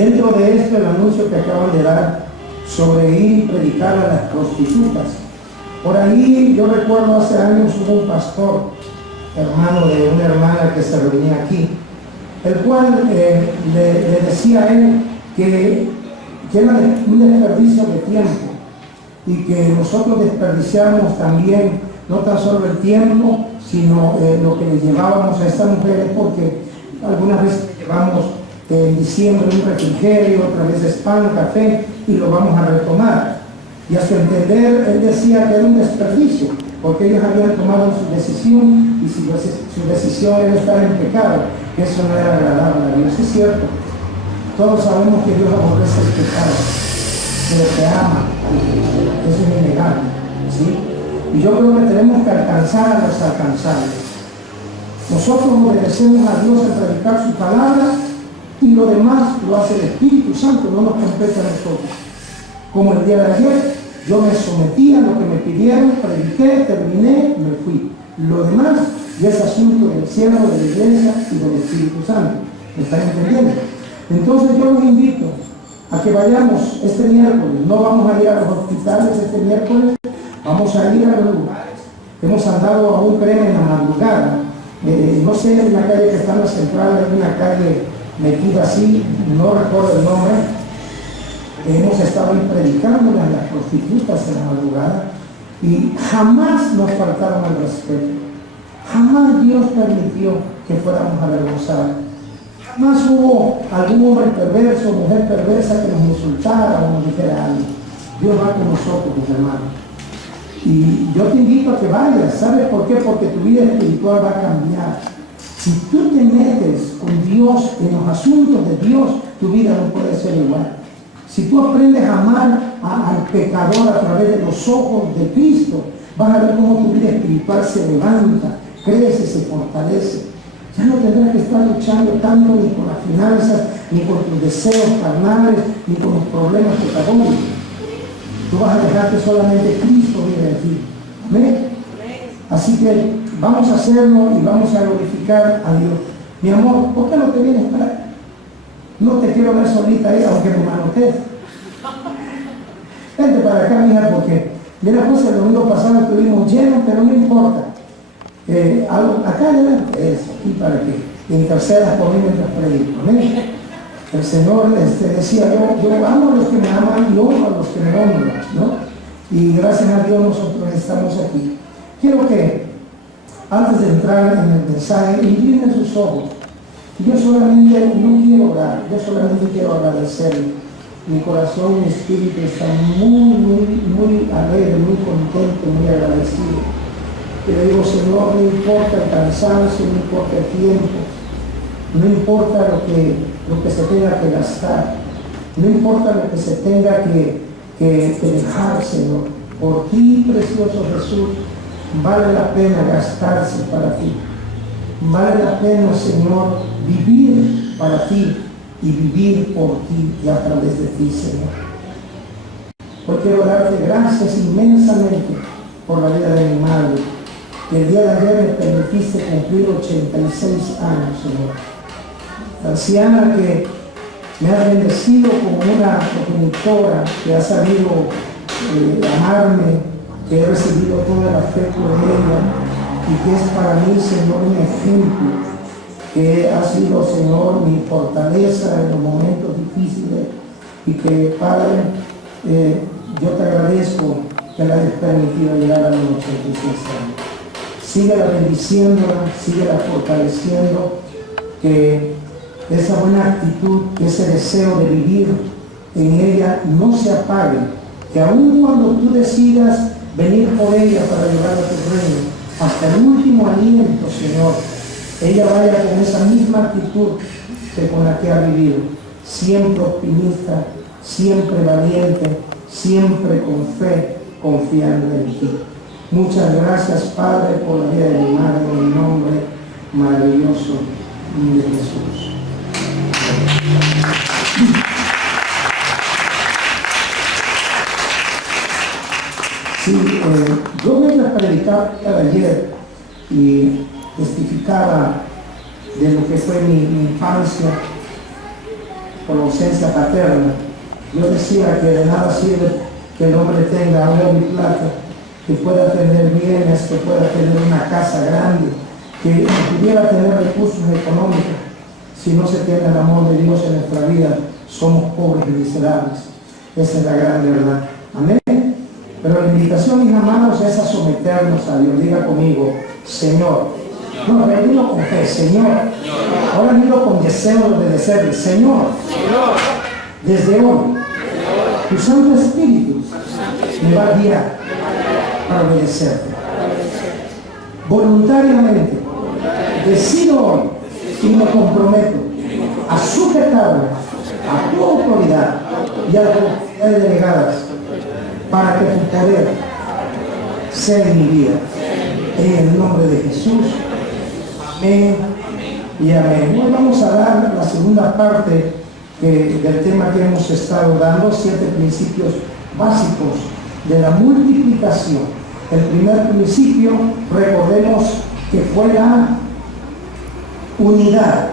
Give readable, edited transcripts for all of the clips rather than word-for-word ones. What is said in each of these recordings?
Dentro de esto, el anuncio que acaban de dar sobre ir y predicar a las prostitutas. Por ahí, yo recuerdo hace años hubo un pastor, hermano de una hermana que se reunía aquí, el cual le decía a él que era un desperdicio de tiempo y que nosotros desperdiciamos también no tan solo el tiempo, sino lo que le llevábamos a estas mujeres, porque algunas veces llevamos en diciembre un refrigerio, otras veces pan, café, y lo vamos a retomar. Y a su entender, él decía que era un desperdicio, porque ellos habían tomado su decisión, y si su decisión era estar en pecado, que eso no era agradable a Dios. Es cierto, todos sabemos que Dios aborrece el pecado, pero que ama al pecado, eso es innegable, ¿sí? Y yo creo que tenemos que alcanzar a los alcanzables. Nosotros obedecemos a Dios en predicar su palabra, y lo demás lo hace el Espíritu Santo, no nos compete a nosotros. Como el día de ayer, yo me sometí a lo que me pidieron, prediqué, terminé, me fui. Lo demás ya es asunto del cielo, de la iglesia y del Espíritu Santo. ¿Me están entendiendo? Entonces yo los invito a que vayamos este miércoles. No vamos a ir a los hospitales este miércoles, vamos a ir a los lugares. Hemos andado a un premio en la madrugada. No sé, en la calle que está en la central, hay una calle metida así, no recuerdo el nombre. Hemos estado ahí predicando a las prostitutas en la madrugada y jamás nos faltaron al respeto. Jamás Dios permitió que fuéramos avergonzados. Jamás hubo algún hombre perverso o mujer perversa que nos insultara o nos dijera algo. Dios va con nosotros, mis hermanos. Y yo te invito a que vayas. ¿Sabes por qué? Porque tu vida espiritual va a cambiar. Si tú te metes con Dios en los asuntos de Dios, tu vida no puede ser igual. Si tú aprendes a amar al pecador a través de los ojos de Cristo, vas a ver cómo tu vida espiritual se levanta, crece, se fortalece. Ya no tendrás que estar luchando tanto ni con las finanzas, ni con tus deseos carnales, ni con los problemas pecadores. Tú vas a dejar que solamente Cristo vive en ti. ¿Amén? Así que vamos a hacerlo y vamos a glorificar a Dios. Mi amor, ¿por qué no te vienes para acá? No te quiero ver solita ahí, aunque me manotees. Vente para acá, mija, porque mira, pues el domingo pasado estuvimos llenos, pero no importa. Acá adelante, eso, aquí para que intercedas por mí mientras predico. ¿Amén? El Señor decía, yo amo a los que me aman y honro a los que me honran, ¿no? Y gracias a Dios nosotros estamos aquí. Quiero que, antes de entrar en el mensaje, inclinen sus ojos. Yo solamente no quiero orar, yo solamente quiero agradecerle. Mi corazón y mi espíritu están muy alegre, muy contento, muy agradecido. Y le digo, Señor, no importa el cansancio, no importa el tiempo, no importa lo que se tenga que gastar, no importa lo que se tenga que dejar, Señor. Por ti, precioso Jesús, vale la pena gastarse para ti. Vale la pena, Señor, vivir para ti y vivir por ti y a través de ti, Señor. Hoy quiero darte gracias inmensamente por la vida de mi madre, que el día de ayer me permitiste cumplir 86 años, Señor. La anciana que me ha bendecido como una progenitora, que ha sabido amarme, que he recibido todo el afecto de ella, y que es para mí, Señor, un ejemplo, que ha sido, Señor, mi fortaleza en los momentos difíciles, y que, Padre, yo te agradezco que la hayas permitido llegar a los 86 años. Síguela bendiciéndola, síguela fortaleciendo, que esa buena actitud, que ese deseo de vivir en ella no se apague, que aun cuando tú decidas venir por ella para llevar a tu reino, hasta el último aliento, Señor, ella vaya con esa misma actitud que con la que ha vivido, siempre optimista, siempre valiente, siempre con fe, confiando en ti. Muchas gracias, Padre, por la vida de mi madre, en el nombre maravilloso de Jesús. Sí, yo mientras predicaba ayer y testificaba de lo que fue mi infancia, por la ausencia paterna. Yo decía que de nada sirve que el hombre tenga oro y plata, que pueda tener bienes, que pueda tener una casa grande, que pudiera tener recursos económicos. Si no se tiene el amor de Dios en nuestra vida, somos pobres y miserables. Esa es la gran verdad. Amén. Pero la invitación, mis hermanos, es a someternos a Dios. Diga conmigo, Señor. No, pero dilo con fe, Señor. Ahora dilo con deseo de obedecerle. Señor, desde hoy, tu Santo Espíritu me va a guiar para obedecerte. Voluntariamente, decido hoy y me comprometo a sujetarme a tu autoridad y a las autoridades delegadas para que tu poder sea en mi vida. En el nombre de Jesús. Amén y amén. Hoy vamos a dar la segunda parte del tema que hemos estado dando, 7 principios básicos de la multiplicación. El primer principio, recordemos que fue la unidad,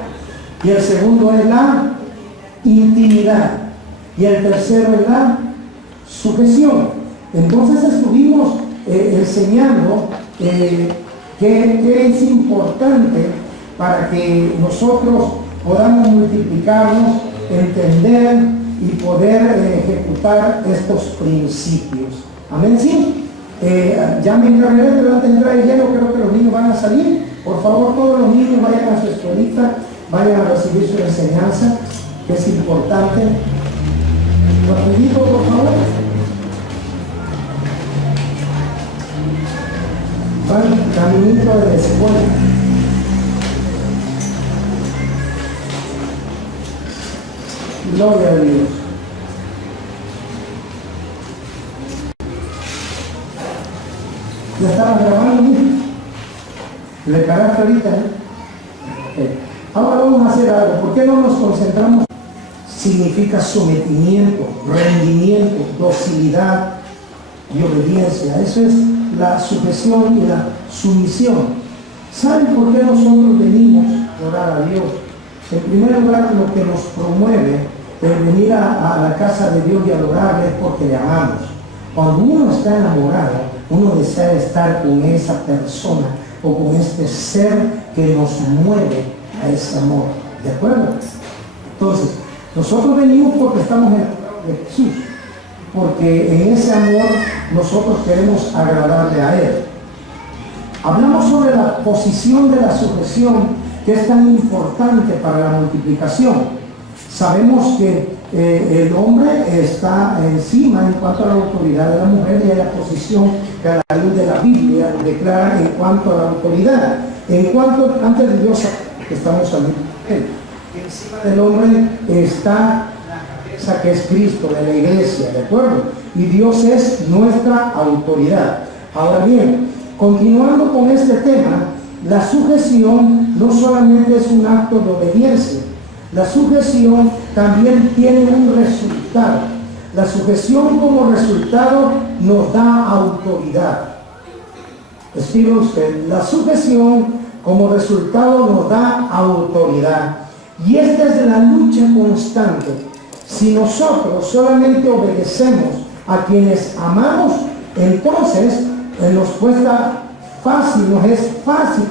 y el segundo es la intimidad, y el tercero es la sujeción. Entonces estuvimos enseñando que es importante para que nosotros podamos multiplicarnos, entender y poder ejecutar estos principios. Amén, ¿sí? Ya me encargué de la tendrá de hielo, creo que los niños van a salir. Por favor, todos los niños vayan a su escuelita, vayan a recibir su enseñanza, que es importante. Rapidito, por favor. Van caminito de la escuela. Gloria a Dios. ¿Ya estaban grabando, mijo? ¿Le paraste ahorita? Ahora vamos a hacer algo. ¿Por qué no nos concentramos? Significa sometimiento, rendimiento, docilidad y obediencia. Eso es la sujeción y la sumisión. ¿Saben por qué nosotros venimos a orar a Dios? En primer lugar, lo que nos promueve el venir a la casa de Dios y a adorarle es porque le amamos. Cuando uno está enamorado, uno desea estar con esa persona o con este ser que nos mueve a ese amor. ¿De acuerdo? Entonces, nosotros venimos porque estamos enamorados de Jesús, porque en ese amor nosotros queremos agradarle a Él. Hablamos sobre la posición de la sujeción, que es tan importante para la multiplicación. Sabemos que el hombre está encima en cuanto a la autoridad de la mujer y a la posición que a la luz de la Biblia declara en cuanto a la autoridad. En cuanto, antes de Dios, que estamos hablando de Él, encima del hombre está la cabeza, que es Cristo, de la iglesia, ¿de acuerdo? Y Dios es nuestra autoridad. Ahora bien, continuando con este tema, la sujeción no solamente es un acto de obediencia, la sujeción también tiene un resultado. La sujeción como resultado nos da autoridad. Escribe usted, la sujeción como resultado nos da autoridad. Y esta es la lucha constante. Si nosotros solamente obedecemos a quienes amamos, entonces nos cuesta fácil, nos es fácil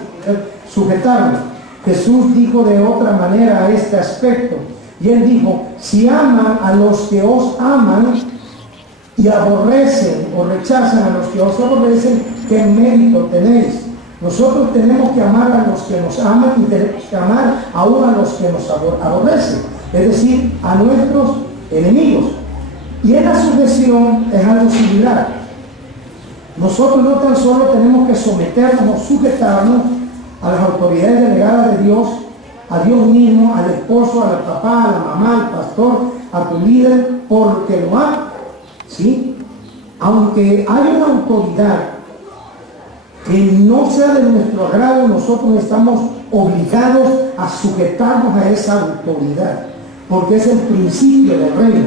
sujetarnos. Jesús dijo de otra manera este aspecto, y Él dijo, si aman a los que os aman y aborrecen o rechazan a los que os aborrecen, ¿qué mérito tenéis? Nosotros tenemos que amar a los que nos aman y tenemos que amar aún a los que nos aborrecen, es decir, a nuestros enemigos. Y en la sujeción es algo similar. Nosotros no tan solo tenemos que someternos o sujetarnos a las autoridades delegadas de Dios, a Dios mismo, al esposo, al papá, a la mamá, al pastor, a tu líder, porque lo ama, ¿sí? Aunque hay una autoridad que no sea de nuestro agrado, nosotros estamos obligados a sujetarnos a esa autoridad, porque es el principio del reino.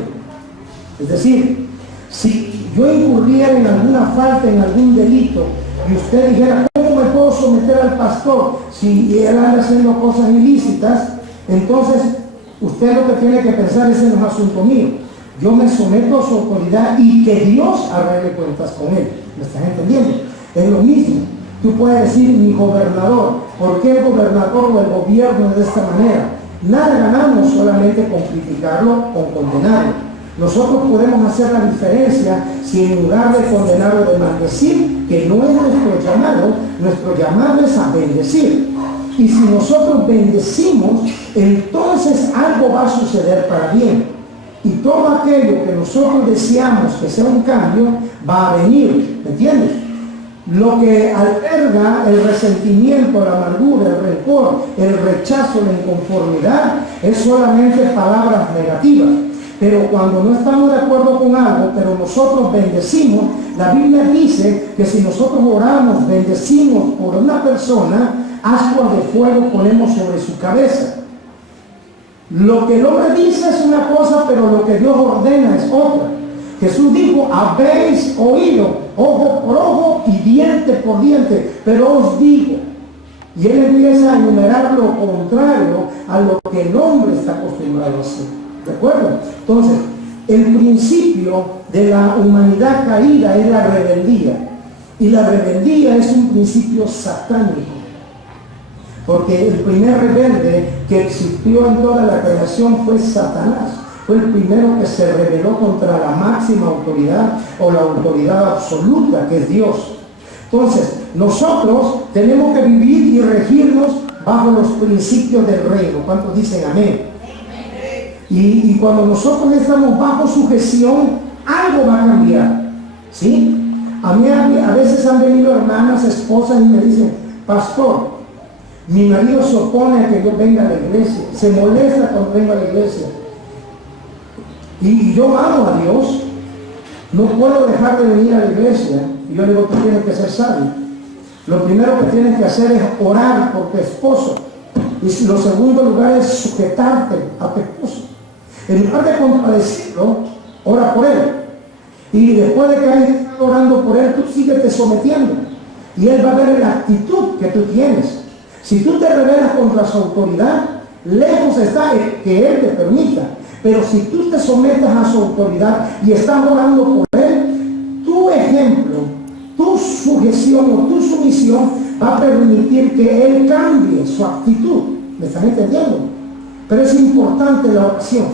Es decir, si yo incurriera en alguna falta, en algún delito, y usted dijera, ¿cómo me puedo someter al pastor si él anda haciendo cosas ilícitas? Entonces Usted lo que tiene que pensar es en los asuntos míos. Yo me someto a su autoridad y que Dios arregle cuentas con él. ¿Me estás entendiendo? Es lo mismo. Tú puedes decir mi gobernador. ¿Por qué el gobernador o el gobierno de esta manera? Nada ganamos solamente con criticarlo o condenarlo. Nosotros podemos hacer la diferencia si en lugar de condenar o de maldecir, que no es nuestro llamado es a bendecir. Y si nosotros bendecimos, entonces algo va a suceder para bien. Y todo aquello que nosotros deseamos que sea un cambio, va a venir. ¿Me entiendes? Lo que alberga el resentimiento, la amargura, el rencor, el rechazo, la inconformidad, es solamente palabras negativas. Pero cuando no estamos de acuerdo con algo, pero nosotros bendecimos, la Biblia dice que si nosotros oramos, bendecimos por una persona, ascuas de fuego ponemos sobre su cabeza. Lo que el hombre dice es una cosa, pero lo que Dios ordena es otra. Jesús dijo, habéis oído, ojo por ojo y diente por diente, pero os digo. Y él empieza a enumerar lo contrario a lo que el hombre está acostumbrado a hacer. ¿De acuerdo? Entonces, el principio de la humanidad caída es la rebeldía. Y la rebeldía es un principio satánico. Porque el primer rebelde que existió en toda la creación fue Satanás. Fue el primero que se rebeló contra la máxima autoridad o la autoridad absoluta que es Dios. Entonces, nosotros tenemos que vivir y regirnos bajo los principios del reino. ¿Cuántos dicen amén? Y cuando nosotros estamos bajo sujeción, algo va a cambiar. ¿Sí? A mí a veces han venido hermanas, esposas y me dicen, pastor, mi marido se opone a que yo venga a la iglesia, se molesta cuando vengo a la iglesia. Y yo amo a Dios, no puedo dejar de venir a la iglesia. Y yo digo, tú tienes que ser sabio. Lo primero que tienes que hacer es orar por tu esposo. Y lo segundo lugar es sujetarte a tu esposo. En lugar de contradecirlo, ora por él. Y después de que hayas estado orando por él, tú síguete sometiendo. Y él va a ver la actitud que tú tienes. Si tú te rebelas contra su autoridad, lejos está que él te permita. Pero si tú te sometes a su autoridad y estás orando por él, tu ejemplo, tu sujeción o tu sumisión va a permitir que él cambie su actitud. ¿Me están entendiendo? Pero es importante la oración.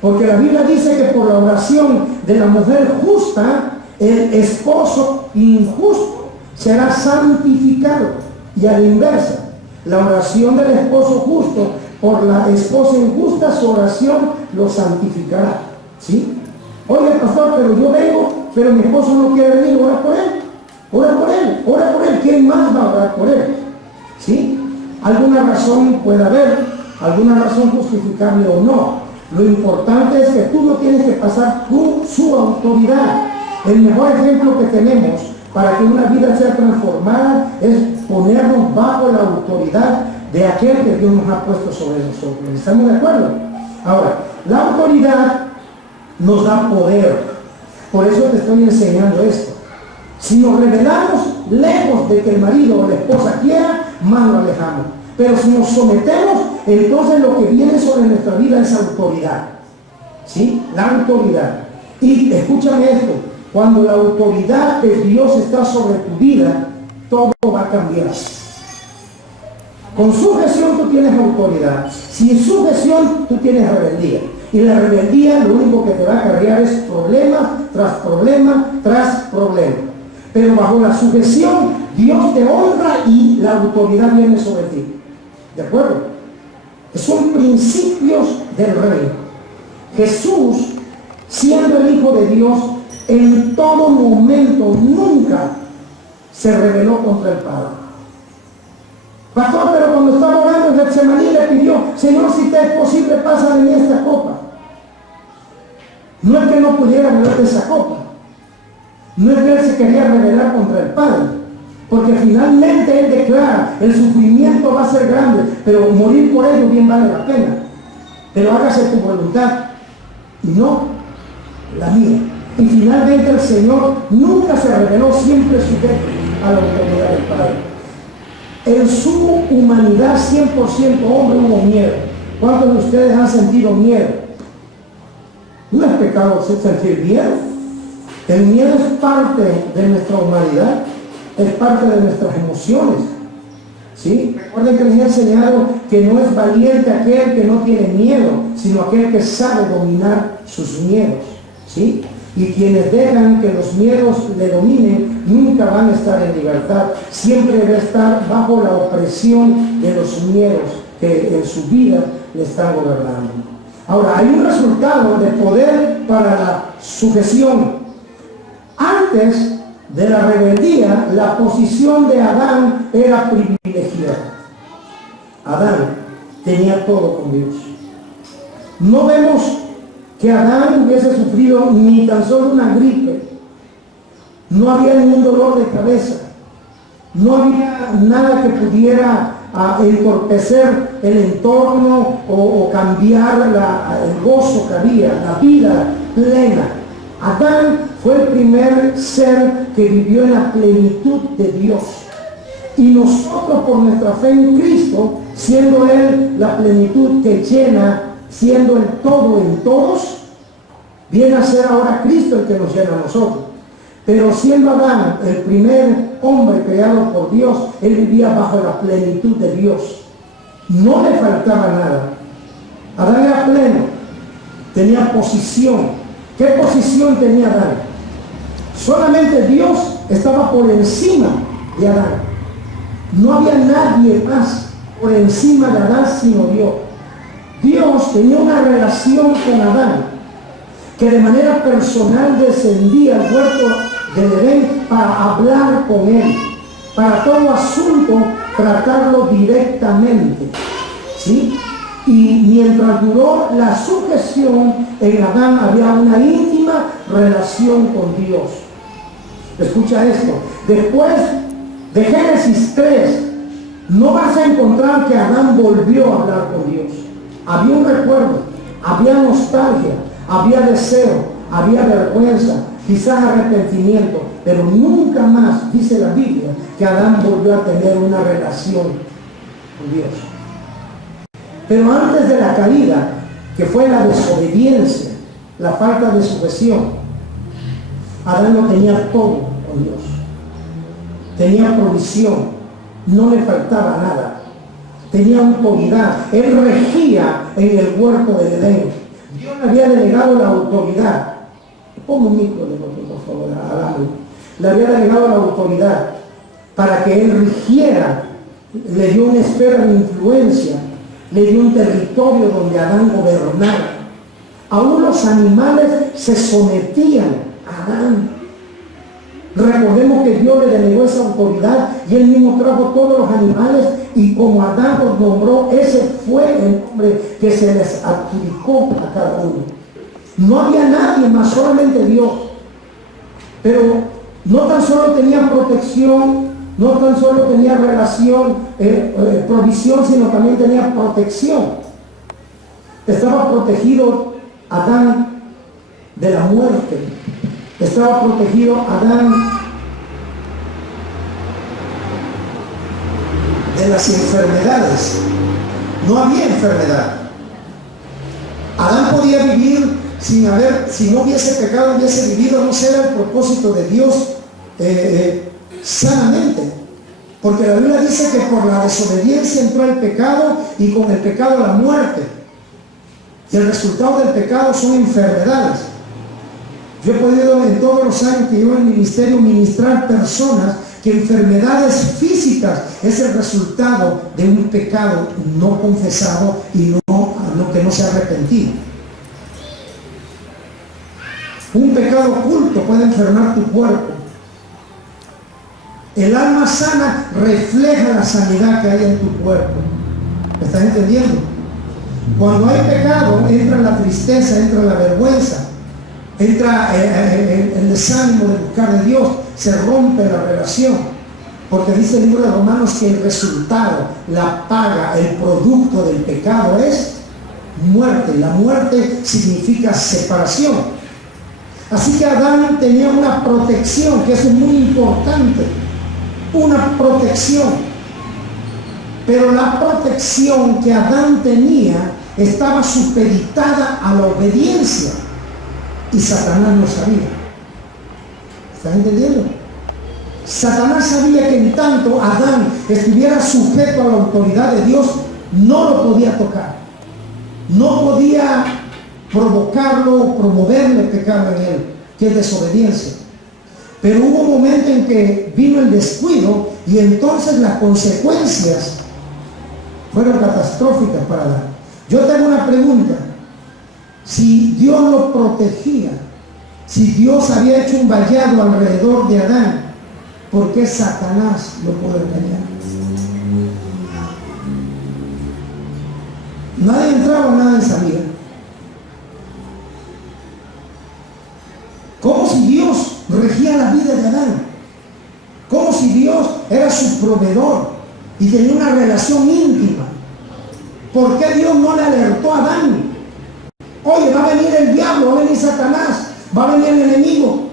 Porque la Biblia dice que por la oración de la mujer justa, el esposo injusto será santificado. Y a la inversa, la oración del esposo justo por la esposa injusta, su oración lo santificará. ¿Sí? Oye, pastor, pero yo vengo, pero mi esposo no quiere venir, ora por él. Ora por él, ora por él. ¿Quién más va a orar por él? ¿Sí? Alguna razón puede haber, alguna razón justificable o no. Lo importante es que tú no tienes que pasar por su autoridad. El mejor ejemplo que tenemos para que una vida sea transformada es ponernos bajo la autoridad de aquel que Dios nos ha puesto sobre nosotros. ¿Estamos de acuerdo? Ahora, la autoridad nos da poder. Por eso te estoy enseñando esto. Si nos rebelamos, lejos de que el marido o la esposa quiera, más nos alejamos. Pero si nos sometemos, entonces lo que viene sobre nuestra vida es autoridad. ¿Sí? La autoridad. Y escúchame esto. Cuando la autoridad de Dios está sobre tu vida, todo va a cambiar. Con sujeción tú tienes autoridad. Sin sujeción tú tienes rebeldía. Y la rebeldía lo único que te va a acarrear es problema tras problema tras problema. Pero bajo la sujeción, Dios te honra y la autoridad viene sobre ti. ¿De acuerdo? Son principios del reino. Jesús, siendo el Hijo de Dios, en todo momento nunca se rebeló contra el Padre. Pastor, pero cuando estaba orando en Getsemaní le pidió, Señor, si te es posible, pasa de mí esta copa. No es que no pudiera beber de esa copa. No es que él se quería rebelar contra el Padre. Porque finalmente él declara, el sufrimiento va a ser grande, pero morir por ello bien vale la pena. Pero hágase tu voluntad y no la mía. Y finalmente el Señor nunca se rebeló, siempre sujeto a la autoridad del Padre. En su humanidad 100% hombre hubo miedo. ¿Cuántos de ustedes han sentido miedo? No es pecado sentir miedo. El miedo es parte de nuestra humanidad, es parte de nuestras emociones. ¿Sí? Recuerden que les he enseñado que no es valiente aquel que no tiene miedo, sino aquel que sabe dominar sus miedos. ¿Sí? Y quienes dejan que los miedos le dominen, nunca van a estar en libertad. Siempre debe estar bajo la opresión de los miedos que en su vida le están gobernando. Ahora, hay un resultado de poder para la sujeción. Antes de la rebeldía, la posición de Adán era privilegiada. Adán tenía todo con Dios. No vemos que Adán hubiese sufrido ni tan solo una gripe. No había ningún dolor de cabeza. No había nada que pudiera entorpecer el entorno o cambiar el gozo que había, la vida plena. Adán fue el primer ser que vivió en la plenitud de Dios. Y nosotros, por nuestra fe en Cristo, siendo Él la plenitud que llena, siendo el todo en todos, viene a ser ahora Cristo el que nos llena a nosotros. Pero siendo Adán el primer hombre creado por Dios, él vivía bajo la plenitud de Dios. No le faltaba nada. Adán era pleno, tenía posición. ¿Qué posición tenía Adán? Solamente Dios estaba por encima de Adán. No había nadie más por encima de Adán sino Dios. Dios tenía una relación con Adán, que de manera personal descendía al huerto del Edén para hablar con él, para todo asunto tratarlo directamente, ¿sí? Y mientras duró la sujeción, en Adán había una íntima relación con Dios. Escucha esto, después de Génesis 3, no vas a encontrar que Adán volvió a hablar con Dios. Había un recuerdo, había nostalgia, había deseo, había vergüenza, quizás arrepentimiento, pero nunca más, dice la Biblia, que Adán volvió a tener una relación con Dios. Pero antes de la caída, que fue la desobediencia, la falta de sujeción, Adán lo tenía todo con Dios. Tenía provisión, no le faltaba nada. Tenía autoridad, él regía en el huerto del Edén. Dios le había delegado la autoridad. Pongo un micro de por favor, le había delegado la autoridad para que él rigiera. Le dio una esfera de influencia, le dio un territorio donde Adán gobernara. Aún los animales se sometían a Adán. Recordemos que Dios le delegó esa autoridad y él mismo trajo todos los animales, y como Adán los nombró, ese fue el nombre que se les adjudicó a cada uno. No había nadie más, solamente Dios. Pero no tan solo tenía protección, no tan solo tenía relación, provisión, sino también tenía protección. Estaba protegido Adán de la muerte. Estaba protegido Adán de las enfermedades. No había enfermedad. Adán podía vivir si no hubiese pecado, hubiese vivido, no sé, el propósito de Dios sanamente. Porque la Biblia dice que por la desobediencia entró el pecado y con el pecado la muerte. Y el resultado del pecado son enfermedades. Yo he podido en todos los años que llevo en el ministerio ministrar personas que enfermedades físicas es el resultado de un pecado no confesado y que no se ha arrepentido. Un pecado oculto puede enfermar tu cuerpo. El alma sana refleja la sanidad que hay en tu cuerpo. ¿Me estás entendiendo? Cuando hay pecado, entra la tristeza, entra la vergüenza, entra el desánimo de buscar de Dios, se rompe la relación. Porque dice el libro de Romanos que el resultado, la paga, el producto del pecado es muerte. La muerte significa separación. Así que Adán tenía una protección, que eso es muy importante. Una protección. Pero la protección que Adán tenía estaba supeditada a la obediencia y Satanás lo sabía. ¿Están entendiendo? Satanás sabía que en tanto Adán estuviera sujeto a la autoridad de Dios, no lo podía tocar, no podía provocarlo o promoverle el pecado en él, que es desobediencia. Pero hubo un momento en que vino el descuido y entonces las consecuencias fueron catastróficas para Adán. Yo tengo una pregunta: si Dios lo protegía, si Dios había hecho un vallado alrededor de Adán, ¿por qué Satanás lo pudo engañar? Nadie entraba, nadie salía. Como si Dios regía la vida de Adán, como si Dios era su proveedor y tenía una relación íntima. ¿Por qué Dios no le alertó a Adán? Oye, va a venir el diablo, va a venir Satanás, va a venir el enemigo,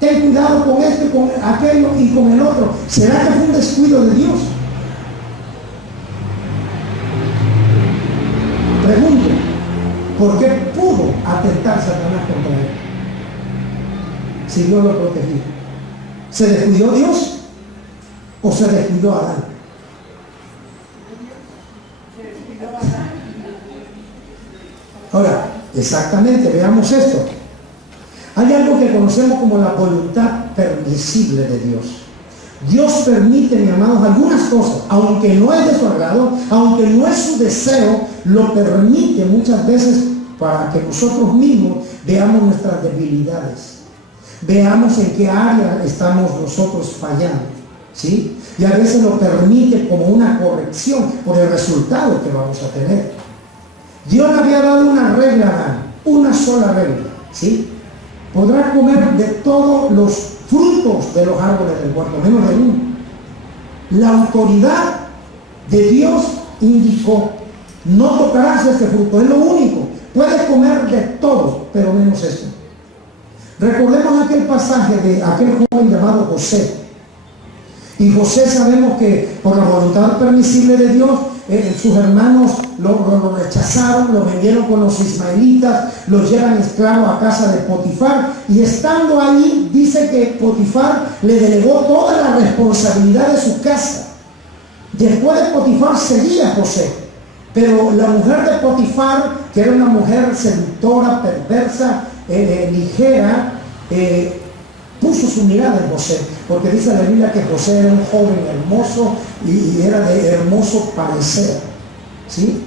ten cuidado con esto y con aquello y con el otro. ¿Será que fue un descuido de Dios? Pregunto, ¿por qué pudo atentar Satanás contra él si Dios lo protegía? ¿Se descuidó Dios o se descuidó Adán? Ahora, exactamente, veamos esto. Hay algo que conocemos como la voluntad permisible de Dios. Dios permite, mis amados, algunas cosas, aunque no es de su agrado, aunque no es su deseo, lo permite muchas veces para que nosotros mismos veamos nuestras debilidades, veamos en qué área estamos nosotros fallando, ¿sí? Y a veces lo permite como una corrección por el resultado que vamos a tener. Dios le había dado una regla a Adán, una sola regla, ¿sí? Podrás comer de todos los frutos de los árboles del huerto, menos de uno. La autoridad de Dios indicó: no tocarás este fruto, es lo único. Puedes comer de todo, pero menos esto. Recordemos aquel pasaje de aquel joven llamado José. Y José, sabemos que por la voluntad permisible de Dios, sus hermanos lo rechazaron, lo vendieron con los ismaelitas, los llevan esclavo a casa de Potifar, y estando allí dice que Potifar le delegó toda la responsabilidad de su casa. Después de Potifar seguía José, pero la mujer de Potifar, que era una mujer seductora, perversa, ligera, puso su mirada en José, porque dice la Biblia que José era un joven hermoso y era de hermoso parecer, ¿sí?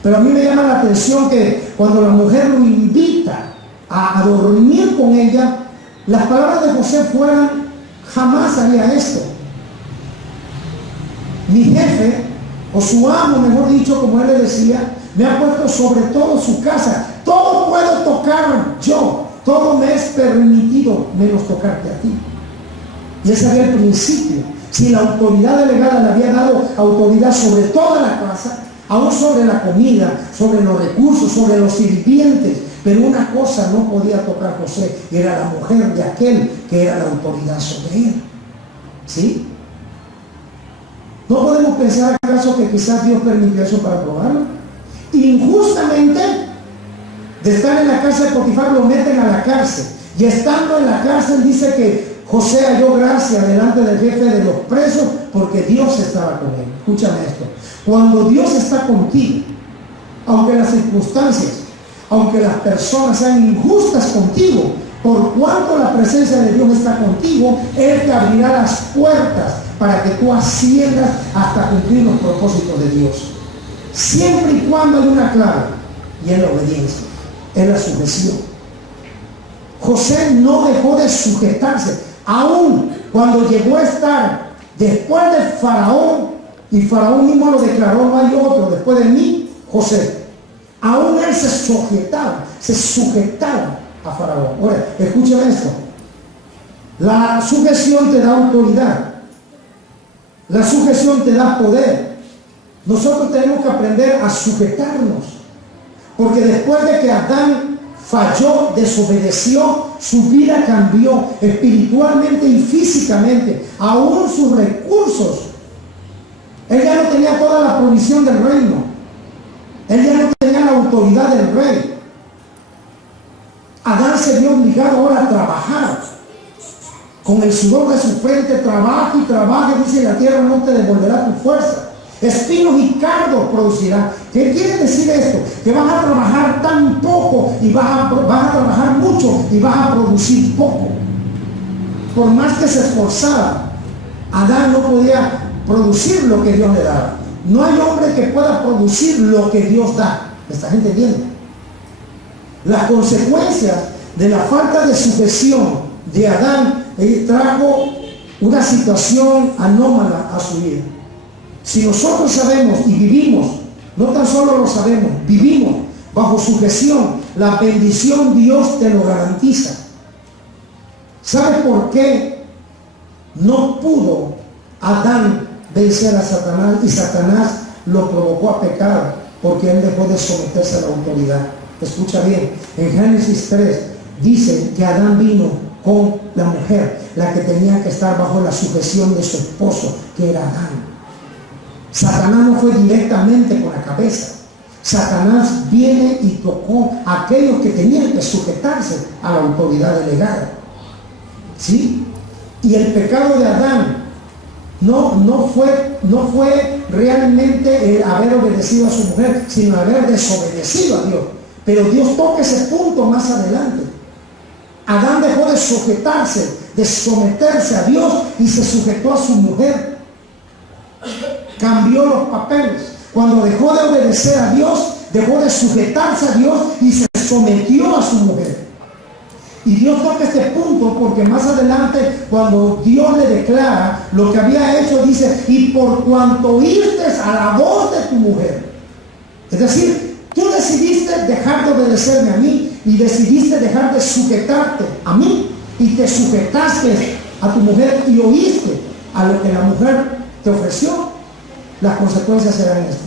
Pero a mí me llama la atención que cuando la mujer lo invita a dormir con ella, las palabras de José fueran: jamás haría esto. Mi jefe, o su amo, mejor dicho, como él le decía, me ha puesto sobre todo su casa. Todo puedo tocar yo. Todo me es permitido menos tocarte a ti. Y ese era el principio. Si la autoridad delegada le había dado autoridad sobre toda la casa, aún sobre la comida, sobre los recursos, sobre los sirvientes, pero una cosa no podía tocar José, y era la mujer de aquel que era la autoridad sobre él. ¿Sí? ¿No podemos pensar acaso que quizás Dios permitió eso para probarlo? Injustamente, de estar en la casa de Potifar, lo meten a la cárcel, y estando en la cárcel dice que José halló gracia delante del jefe de los presos porque Dios estaba con él. Escúchame esto: cuando Dios está contigo, aunque las circunstancias, aunque las personas sean injustas contigo, por cuanto la presencia de Dios está contigo, Él te abrirá las puertas para que tú asciendas hasta cumplir los propósitos de Dios, siempre y cuando hay una clave, y es la obediencia, es la sujeción. José no dejó de sujetarse, aún cuando llegó a estar después de Faraón, y Faraón mismo lo declaró: no hay otro después de mí, José. Aún él se sujetaba a Faraón. Ahora, escuchen esto: la sujeción te da autoridad, la sujeción te da poder. Nosotros tenemos que aprender a sujetarnos, porque después de que Adán falló, desobedeció, su vida cambió espiritualmente y físicamente, aún sus recursos. Él ya no tenía toda la provisión del reino, él ya no tenía la autoridad del rey. Adán se vio obligado ahora a trabajar. Con el sudor de su frente trabaja y trabaja, dice, la tierra no te devolverá tu fuerza. Espinos y cardos producirá. ¿Qué quiere decir esto? Que vas a trabajar tan poco y vas a trabajar mucho y vas a producir poco. Por más que se esforzara, Adán no podía producir lo que Dios le daba. No hay hombre que pueda producir lo que Dios da. ¿Me estás entendiendo? Las consecuencias de la falta de sujeción de Adán trajo una situación anómala a su vida. Si nosotros sabemos y vivimos, no tan solo lo sabemos, vivimos bajo sujeción, la bendición Dios te lo garantiza. ¿Sabe por qué no pudo Adán vencer a Satanás y Satanás lo provocó a pecar? Porque él dejó de someterse a la autoridad. Escucha bien, en Génesis 3 dice que Adán vino con la mujer, la que tenía que estar bajo la sujeción de su esposo, que era Adán. Satanás no fue directamente con la cabeza. Satanás viene y tocó a aquellos que tenían que sujetarse a la autoridad delegada. ¿Sí? Y el pecado de Adán no fue realmente el haber obedecido a su mujer, sino haber desobedecido a Dios. Pero Dios toca ese punto más adelante. Adán dejó de sujetarse, de someterse a Dios y se sujetó a su mujer. Cambió los papeles. Cuando dejó de obedecer a Dios, dejó de sujetarse a Dios y se sometió a su mujer. Y Dios toca este punto porque más adelante, cuando Dios le declara lo que había hecho, dice, y por cuanto oíste a la voz de tu mujer. Es decir, tú decidiste dejar de obedecerme a mí y decidiste dejar de sujetarte a mí y te sujetaste a tu mujer y oíste a lo que la mujer te ofreció. Las consecuencias serán estas.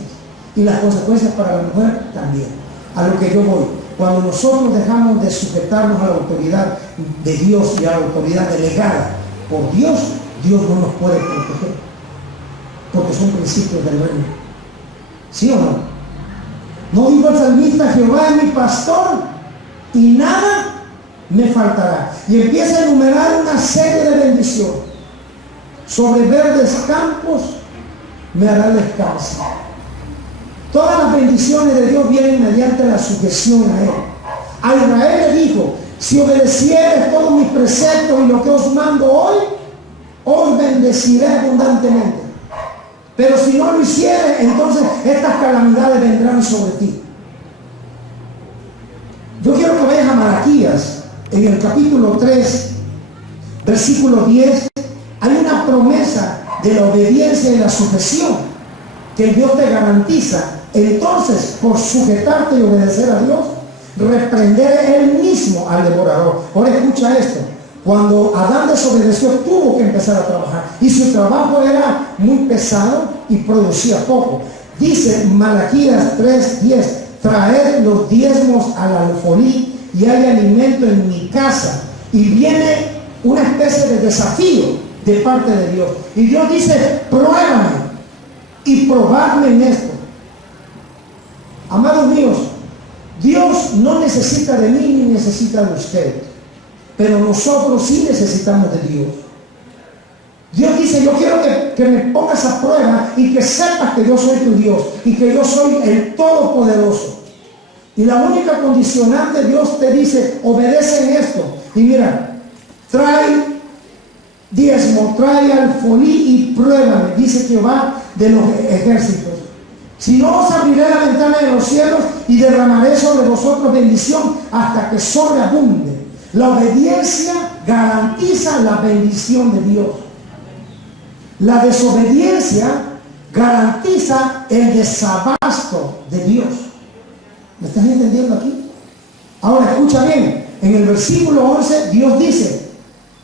Y las consecuencias para la mujer también. A lo que yo voy. Cuando nosotros dejamos de sujetarnos a la autoridad de Dios y a la autoridad delegada por Dios, Dios no nos puede proteger. Porque son principios del reino. ¿Sí o no? No dijo el salmista, Jehová es mi pastor y nada me faltará. Y empieza a enumerar una serie de bendiciones. Sobre verdes campos me hará descanso. Todas las bendiciones de Dios vienen mediante la sujeción a Él. A Israel le dijo, si obedecieres todos mis preceptos y lo que os mando hoy, os bendeciré abundantemente. Pero si no lo hicieres, entonces estas calamidades vendrán sobre ti. Yo quiero que vayas a Malaquías, en el capítulo 3, versículo 10, hay una promesa de la obediencia y la sujeción que Dios te garantiza. Entonces, por sujetarte y obedecer a Dios, reprenderé Él mismo al devorador. Ahora escucha esto. Cuando Adán desobedeció, tuvo que empezar a trabajar. Y su trabajo era muy pesado y producía poco. Dice Malaquías 3:10, traed los diezmos al alfolí y hay alimento en mi casa. Y viene una especie de desafío de parte de Dios. Y Dios dice, pruébame y probadme en esto. Amados míos, Dios no necesita de mí ni necesita de ustedes. Pero nosotros sí necesitamos de Dios. Dios dice, yo quiero que me pongas a prueba y que sepas que yo soy tu Dios y que yo soy el Todopoderoso. Y la única condicionante, Dios te dice, obedece en esto. Y mira, trae diezmo, trae alfolí y pruébame, dice Jehová de los ejércitos. Si no, os abriré la ventana de los cielos y derramaré sobre vosotros bendición hasta que sobreabunde. La obediencia garantiza la bendición de Dios. La desobediencia garantiza el desabasto de Dios. ¿Me estás entendiendo aquí? Ahora escucha bien. En el versículo 11 Dios dice,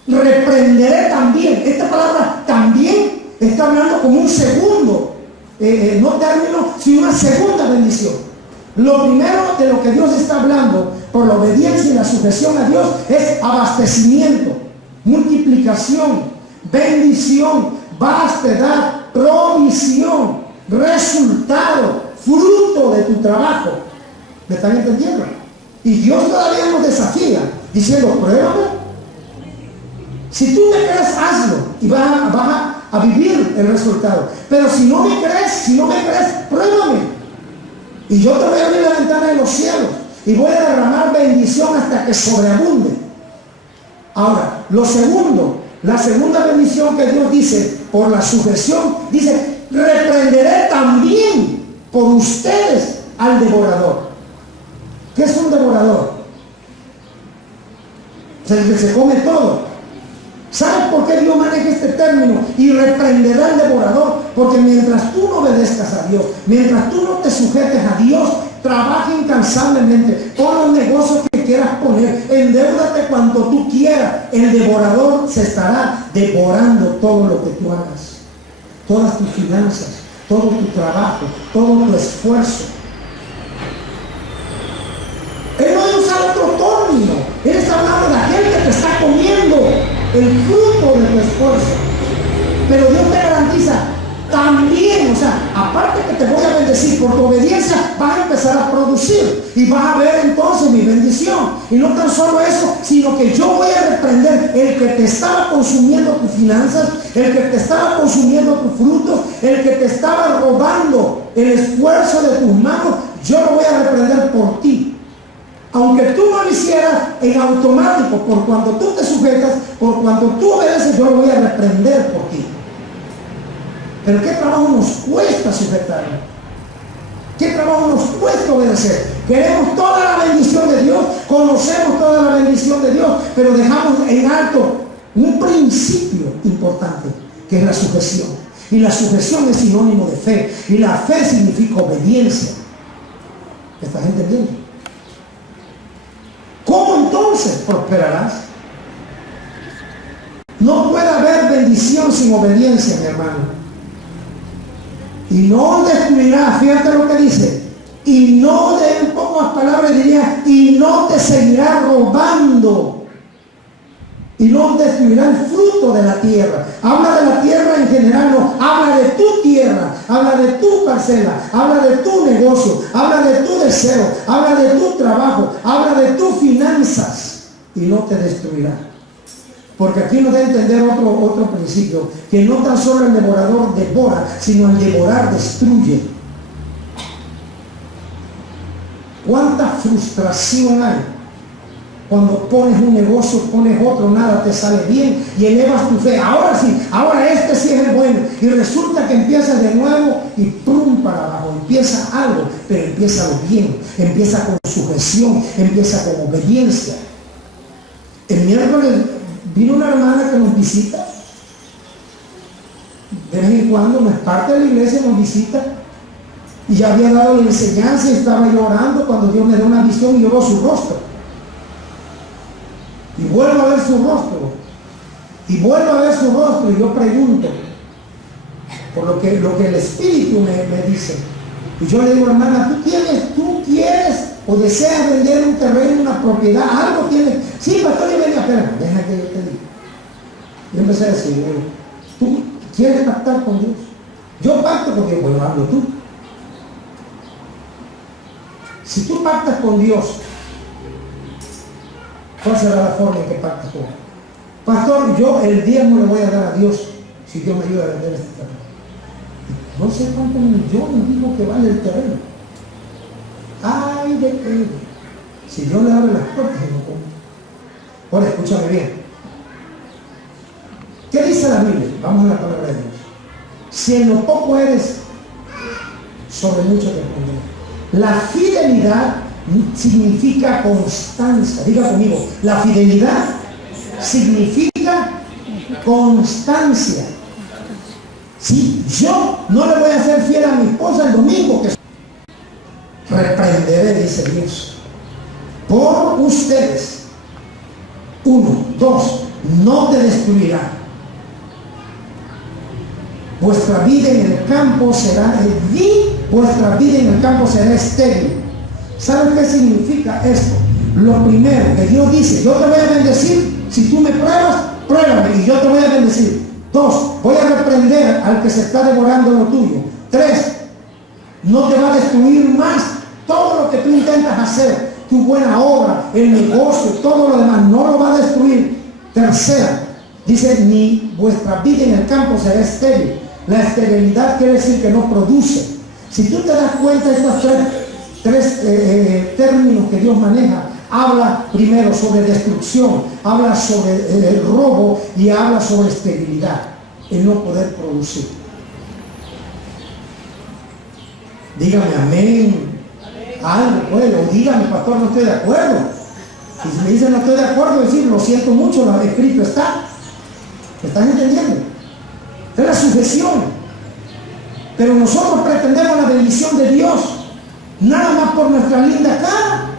reprenderé también. Esta palabra también está hablando como un segundo, no término, sino una segunda bendición. Lo primero de lo que Dios está hablando por la obediencia y la sujeción a Dios es abastecimiento, multiplicación, bendición, vastedad, provisión, resultado, fruto de tu trabajo. ¿Me están entendiendo? Y Dios todavía nos desafía diciendo, pruébame. Si tú me crees, hazlo y vas a vivir el resultado. Pero si no me crees, pruébame. Y yo te voy a abrir la ventana de los cielos y voy a derramar bendición hasta que sobreabunde. Ahora, la segunda bendición que Dios dice por la sujeción, dice, reprenderé también por ustedes al devorador. ¿Qué es un devorador? El que se come todo. ¿Sabes por qué Dios maneja este término? Y reprenderá al devorador. Porque mientras tú no obedezcas a Dios, mientras tú no te sujetes a Dios, trabaja incansablemente, pon los negocios que quieras poner, endeúdate cuanto tú quieras, el devorador se estará devorando todo lo que tú hagas, todas tus finanzas, todo tu trabajo, todo tu esfuerzo. Él no usa otro término, él está hablando de aquel que te está comiendo el fruto de tu esfuerzo. Pero Dios te garantiza también, o sea, aparte que te voy a bendecir por tu obediencia, vas a empezar a producir y vas a ver entonces mi bendición. Y no tan solo eso, sino que yo voy a reprender el que te estaba consumiendo tus finanzas, el que te estaba consumiendo tus frutos, el que te estaba robando el esfuerzo de tus manos. Yo lo voy a reprender por ti. Aunque tú no lo hicieras en automático, por cuanto tú te sujetas, por cuanto tú obedeces, yo lo voy a reprender por ti. Pero ¿qué trabajo nos cuesta sujetarlo? ¿Qué trabajo nos cuesta obedecer? Queremos toda la bendición de Dios, conocemos toda la bendición de Dios, pero dejamos en alto un principio importante, que es la sujeción. Y la sujeción es sinónimo de fe, y la fe significa obediencia. ¿Me estás entendiendo? ¿Cómo entonces prosperarás? No puede haber bendición sin obediencia, mi hermano. Y no destruirá, fíjate lo que dice, y no, de un poco más palabras diría, y no te seguirá robando, y no destruirá el fruto de la tierra. Habla de la tierra en general, no, habla de tu tierra, habla de tu parcela, habla de tu negocio, habla de tu deseo, habla de tu trabajo, habla de tus finanzas, y no te destruirá. Porque aquí nos da a entender otro principio, que no tan solo el devorador devora, sino el devorar destruye. ¿Cuánta frustración hay cuando pones un negocio, pones otro, nada te sale bien y elevas tu fe? Ahora sí, ahora este sí es el bueno. Y resulta que empiezas de nuevo y prum para abajo. Empieza algo, pero empieza bien, empieza con sujeción, empieza con obediencia. El miércoles vino una hermana que nos visita, de vez en cuando, no es parte de la iglesia, nos visita, y ya había dado la enseñanza y estaba llorando cuando Dios me dio una visión y yo veo su rostro. Y vuelvo a ver su rostro, y vuelvo a ver su rostro, y yo pregunto, por lo que el Espíritu me dice. Y yo le digo, hermana, tú quieres o deseas vender un terreno, una propiedad, algo tienes. Sí, pastor, yo venía, espera, deja que yo te diga. Yo empecé a decir, ¿tú quieres pactar con Dios? Yo pacto con Dios, bueno, hablo tú. Si tú pactas con Dios, ¿cuál será la forma en que pactas con Él? Pastor, yo el diezmo le voy a dar a Dios si Dios me ayuda a vender este terreno. No sé cuántos millones dijo que vale el terreno. Ay, de él. Si Dios le abre las puertas, y no come. Ahora, escúchame bien. ¿Qué dice la Biblia? Vamos a la palabra de Dios. Si en lo poco eres, sobre mucho te pondré. La fidelidad significa constancia. Diga conmigo, la fidelidad significa constancia. Si yo no le voy a ser fiel a mi esposa el domingo, que reprenderé, dice Dios, por ustedes. 1, 2, no te destruirá. Vuestra vida en el campo será vuestra vida en el campo será estéril. ¿Saben qué significa esto? Lo primero que Dios dice, yo te voy a bendecir, si tú me pruebas, pruébame y yo te voy a bendecir. 2, voy a reprender al que se está devorando lo tuyo. 3, no te va a destruir más Todo lo que tú intentas hacer, tu buena obra, el negocio, todo lo demás, no lo va a destruir. Tercera, dice, ni vuestra vida en el campo será estéril. La esterilidad quiere decir que no produce. Si tú te das cuenta de estos tres términos que Dios maneja, habla primero sobre destrucción, habla sobre el robo y habla sobre esterilidad, el no poder producir. Dígame amén. Algo puede, o dígame, pastor, no estoy de acuerdo. Y si me dicen no estoy de acuerdo, decir, lo siento mucho, lo escrito está. ¿Me están entendiendo? Es la sujeción. Pero nosotros pretendemos la bendición de Dios, nada más por nuestra linda cara.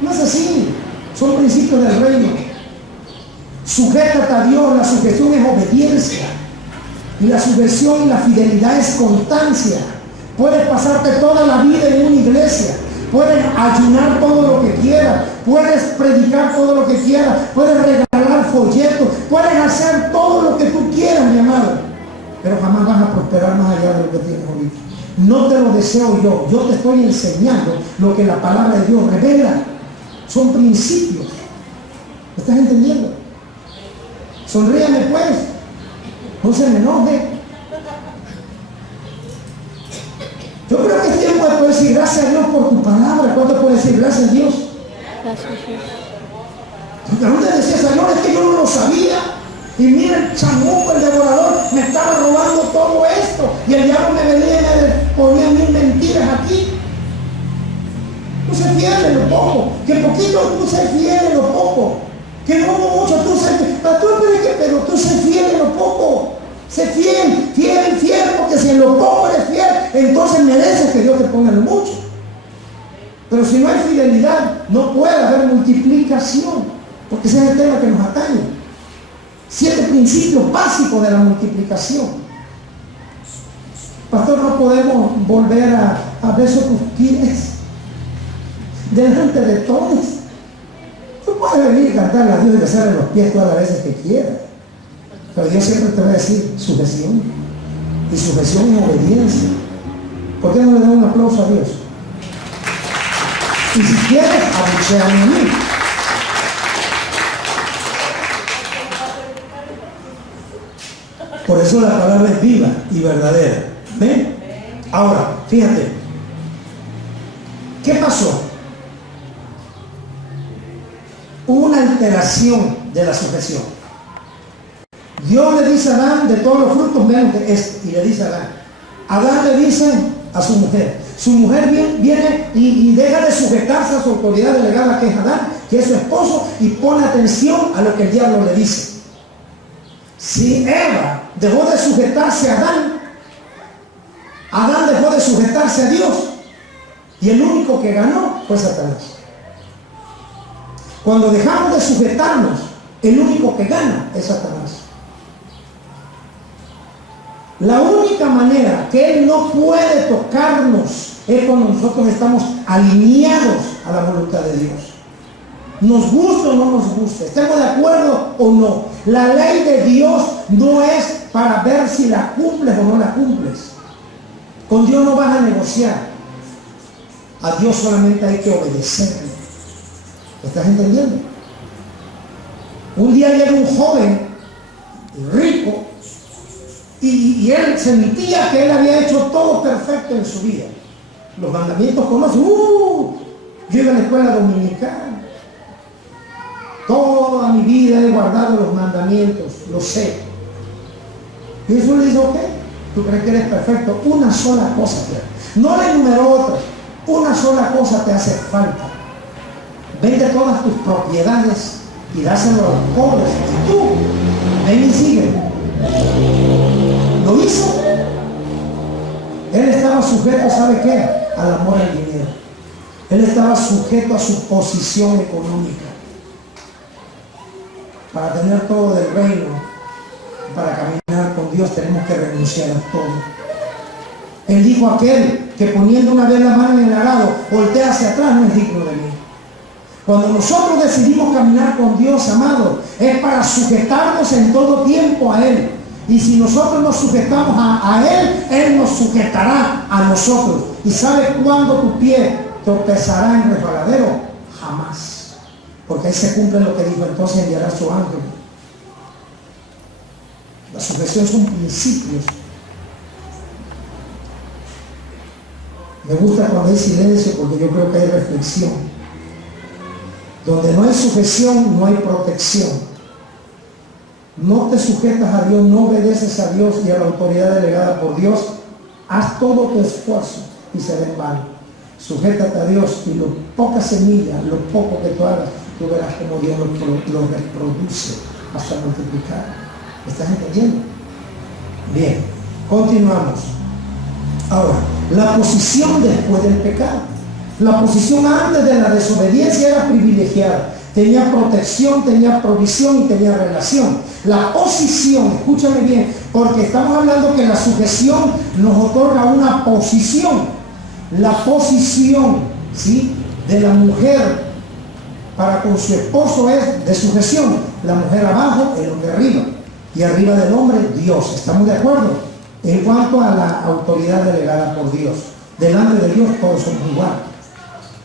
No es así. Son principios del reino. Sujétate a Dios. La sujeción es obediencia. Y la sujeción y la fidelidad es constancia. Puedes pasarte toda la vida en una iglesia. Puedes ayunar todo lo que quieras. Puedes predicar todo lo que quieras. Puedes regalar folletos. Puedes hacer todo lo que tú quieras, mi amado. Pero jamás vas a prosperar más allá de lo que tienes ahorita. No te lo deseo yo. Yo te estoy enseñando lo que la palabra de Dios revela. Son principios. ¿Me estás entendiendo? Sonríame pues. No se me enoje. Yo creo que es tiempo de poder decir gracias a Dios por tu palabra. ¿Cuánto puedes decir gracias a Dios? Gracias a Dios. Porque no te decía, Señor, es que yo no lo sabía. Y mira, el chamuco, el devorador, me estaba robando todo esto. Y el diablo me venía y me ponía mil mentiras aquí. Tú sé fiel en lo poco. Que poquito tú sé fiel en lo poco. Que no mucho tú sé fiel. Pero tú sé fiel en lo poco. Sé fiel, fiel, fiel. Porque si en lo poco eres fiel, entonces mereces que Dios te ponga en lo mucho. Pero si no hay fidelidad, no puede haber multiplicación. Porque ese es el tema que nos atañe. 7 principios básicos de la multiplicación. Pastor, no podemos volver a besos tus pies delante de todos. Tú puedes venir y cantarle a Dios y besarle los pies todas las veces que quieras. Pero Dios siempre te va a decir sujeción. Y sujeción es obediencia. ¿Por qué no le dan un aplauso a Dios? Y si quieres, abucheame a mí. Por eso la palabra es viva y verdadera. ¿Ven? Ahora, fíjate. ¿Qué pasó? Hubo una alteración de la sujeción. Dios le dice a Adán, de todos los frutos menos de este, y le dice a Adán. Adán le dice a su mujer. Su mujer viene y deja de sujetarse a su autoridad delegada, que es Adán, que es su esposo, y pone atención a lo que el diablo le dice. Si Eva dejó de sujetarse a Adán, Adán dejó de sujetarse a Dios, y el único que ganó fue Satanás. Cuando dejamos de sujetarnos, el único que gana es Satanás. La única manera que Él no puede tocarnos es cuando nosotros estamos alineados a la voluntad de Dios. Nos guste o no nos guste, estemos de acuerdo o no. La ley de Dios no es para ver si la cumples o no la cumples. Con Dios no vas a negociar. A Dios solamente hay que obedecerle. ¿Estás entendiendo? Un día llega un joven rico y él sentía que él había hecho todo perfecto en su vida. Los mandamientos conocen. Yo iba a la escuela dominical. Toda mi vida he guardado los mandamientos, lo sé. Y Jesús le dice, ok, tú crees que eres perfecto. Una sola cosa te no le enumeró otra. Una sola cosa te hace falta. Vende todas tus propiedades y dáselo a los pobres. Y tú, ven y sigue. Lo hizo. Él estaba sujeto, ¿sabe qué? Al amor al dinero. Él estaba sujeto a su posición económica. Para tener todo del reino, para caminar con Dios, tenemos que renunciar a todo. Él dijo a aquel que poniendo una vez la mano en el arado, voltea hacia atrás, no es digno de mí. Cuando nosotros decidimos caminar con Dios, amado, es para sujetarnos en todo tiempo a Él. Y si nosotros nos sujetamos a Él, Él nos sujetará a nosotros. ¿Y sabe cuándo tu pie tropezará en resbaladero? Jamás. Porque ahí se cumple lo que dijo, entonces enviará su ángel. La sujeción son principios. Me gusta cuando hay silencio porque yo creo que hay reflexión. Donde no hay sujeción, no hay protección. No te sujetas a Dios, no obedeces a Dios y a la autoridad delegada por Dios. Haz todo tu esfuerzo y será en vano. Sujétate a Dios y lo poca semilla, lo poco que tú hagas, tú verás como Dios lo reproduce hasta multiplicar. ¿Me estás entendiendo? Bien, continuamos. Ahora, la posición después del pecado. La posición antes de la desobediencia era privilegiada. Tenía protección, tenía provisión y tenía relación. La posición, escúchame bien, porque estamos hablando que la sujeción nos otorga una posición. La posición, ¿sí?, de la mujer para con su esposo es de sujeción. La mujer abajo, el hombre arriba. Y arriba del hombre, Dios. ¿Estamos de acuerdo? En cuanto a la autoridad delegada por Dios. Delante de Dios todos somos iguales.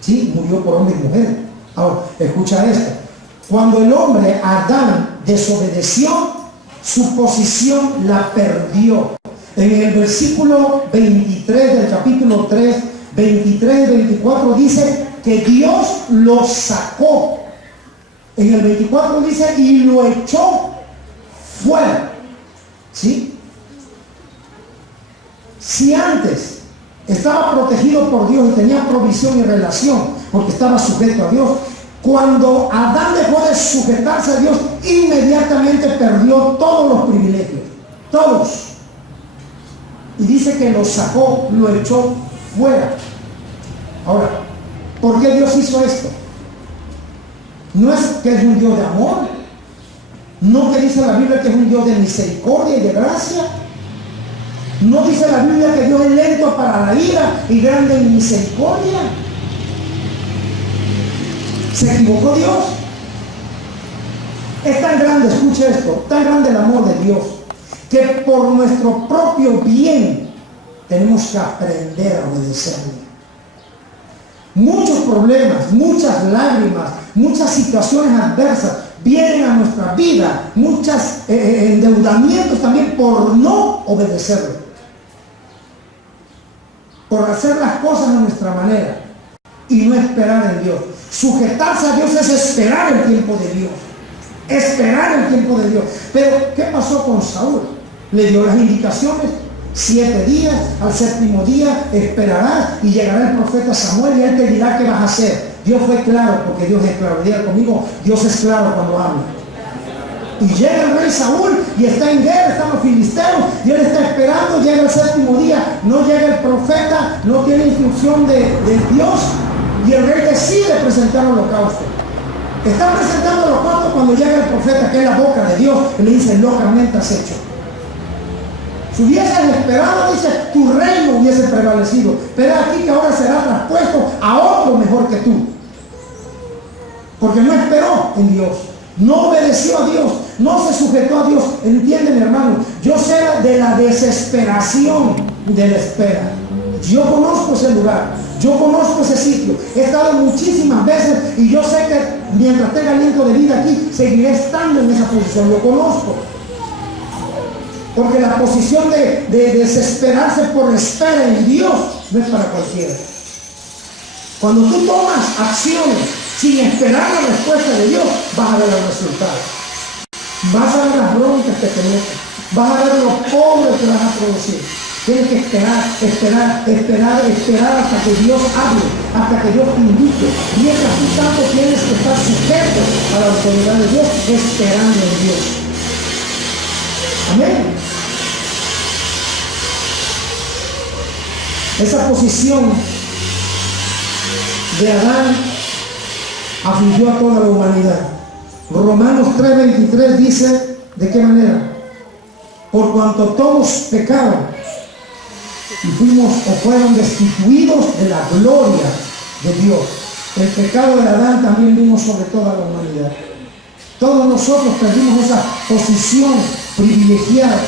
¿Sí? Murió por hombre y mujer. Ahora, escucha esto. Cuando el hombre, Adán, desobedeció, su posición la perdió. En el versículo 23 del capítulo 3, 23 y 24 dice que Dios lo sacó. En el 24 dice, y lo echó fuera. ¿Sí? Si antes estaba protegido por Dios y tenía provisión y relación, porque estaba sujeto a Dios, cuando Adán dejó de sujetarse a Dios, inmediatamente perdió todos los privilegios. Todos. Y dice que lo sacó, lo echó fuera. Ahora, ¿por qué Dios hizo esto? No es que es un Dios de amor, no que dice la Biblia que es un Dios de misericordia y de gracia. No dice la Biblia que Dios es lento para la ira y grande en misericordia. ¿Se equivocó Dios? Es tan grande, escuche esto, tan grande el amor de Dios, que por nuestro propio bien tenemos que aprender a obedecerle. Muchos problemas, muchas lágrimas, muchas situaciones adversas vienen a nuestra vida, muchos endeudamientos también por no obedecerle, por hacer las cosas a nuestra manera y no esperar en Dios. Sujetarse a Dios es esperar el tiempo de Dios, esperar el tiempo de Dios. Pero ¿qué pasó con Saúl? Le dio las indicaciones: 7 días, al 7º día esperarás y llegará el profeta Samuel y él te dirá qué vas a hacer. Dios fue claro, porque Dios es claro. Diga conmigo, Dios es claro cuando habla. Y llega el rey Saúl y está en guerra, están los filisteos y él está esperando. Llega el 7º día, no llega el profeta, no tiene instrucción de Dios, y el rey decide presentar el holocausto. Está presentando el holocausto cuando llega el profeta, que es la boca de Dios, y le dice: locamente has hecho. Si hubieses esperado, dice, tu reino hubiese prevalecido, pero aquí que ahora será traspuesto a otro mejor que tú, porque no esperó en Dios, no obedeció a Dios, no se sujetó a Dios. Entiende, mi hermano, yo sé de la desesperación de la espera. Yo conozco ese lugar, yo conozco ese sitio, he estado muchísimas veces y yo sé que mientras tenga aliento de vida aquí, seguiré estando en esa posición. Lo conozco, porque la posición de desesperarse por espera en Dios no es para cualquiera. Cuando tú tomas acciones sin esperar la respuesta de Dios, vas a ver los resultados, vas a ver las broncas que te meten, vas a ver los pobres que vas a producir. Tienes que esperar hasta que Dios hable, hasta que Dios te indique. Mientras tú tanto tienes que estar sujeto a la autoridad de Dios, esperando en Dios. Amén. Esa posición de Adán afligió a toda la humanidad. Romanos 3:23 dice: ¿de qué manera? Por cuanto todos pecaron y fueron destituidos de la gloria de Dios. El pecado de Adán también vino sobre toda la humanidad. Todos nosotros perdimos esa posición privilegiada.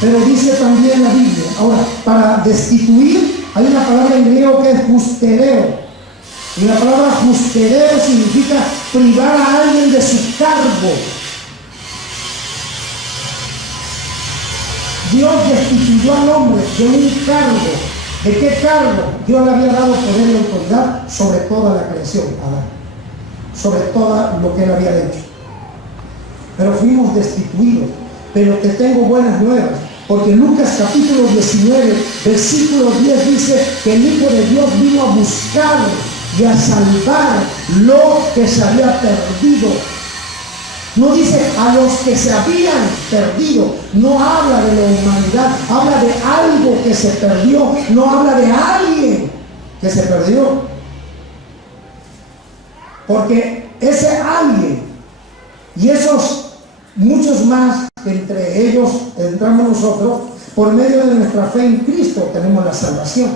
Pero dice también la Biblia. Ahora, para destituir, hay una palabra en griego que es justereo. Y la palabra justereo significa privar a alguien de su cargo. Dios destituyó al hombre de un cargo. ¿De qué cargo? Dios le había dado poder y autoridad sobre toda la creación, Adán, sobre todo lo que él había hecho. Pero fuimos destituidos. Pero te tengo buenas nuevas, porque Lucas capítulo 19, versículo 10 dice que el Hijo de Dios vino a buscar y a salvar lo que se había perdido. No dice a los que se habían perdido, no habla de la humanidad, habla de algo que se perdió, no habla de alguien que se perdió. Porque ese alguien y esos muchos más, entre ellos entramos nosotros, por medio de nuestra fe en Cristo tenemos la salvación.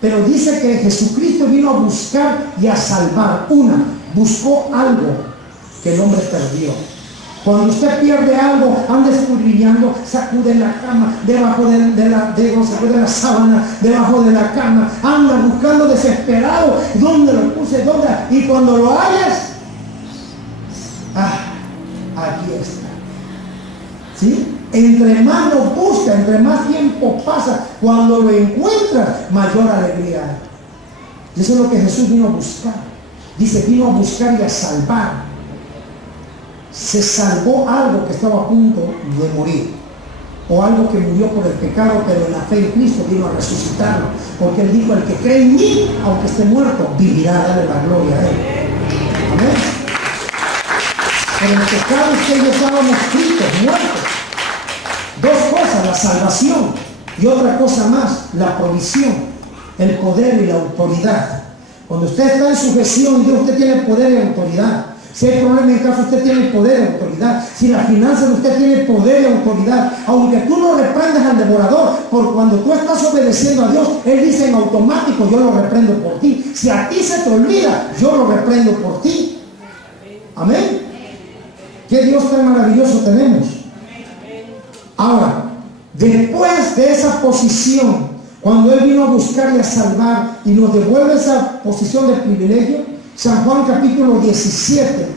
Pero dice que Jesucristo vino a buscar y a salvar. Buscó algo que el hombre perdió. Cuando usted pierde algo, anda escudriñando, sacude la cama, debajo sacude la sábana, debajo de la cama, anda buscando desesperado, ¿dónde lo puse? ¿Dónde? Y cuando lo hallas, aquí está. ¿Sí? Entre más lo busca, entre más tiempo pasa, cuando lo encuentras, mayor alegría. Y eso es lo que Jesús vino a buscar. Dice, vino a buscar y a salvar. Se salvó algo que estaba a punto de morir, o algo que murió por el pecado, pero en la fe en Cristo vino a resucitarlo, porque Él dijo, el que cree en mí, aunque esté muerto, vivirá, dale la gloria a Él. Amén. En el pecado es que ellos estábamos escritos, muertos. Dos cosas, la salvación, y otra cosa más, la provisión, el poder y la autoridad. Cuando usted está en sujeción, Dios, usted tiene poder y autoridad. Si hay problema en casa, usted tiene poder y autoridad. Si las finanzas, usted tiene poder y autoridad. Aunque tú no reprendas al devorador, por cuando tú estás obedeciendo a Dios, Él dice en automático, yo lo reprendo por ti. Si a ti se te olvida, yo lo reprendo por ti. Amén. ¿Qué Dios tan maravilloso tenemos? Ahora, después de esa posición, cuando Él vino a buscar y a salvar y nos devuelve esa posición de privilegio, San Juan capítulo 17,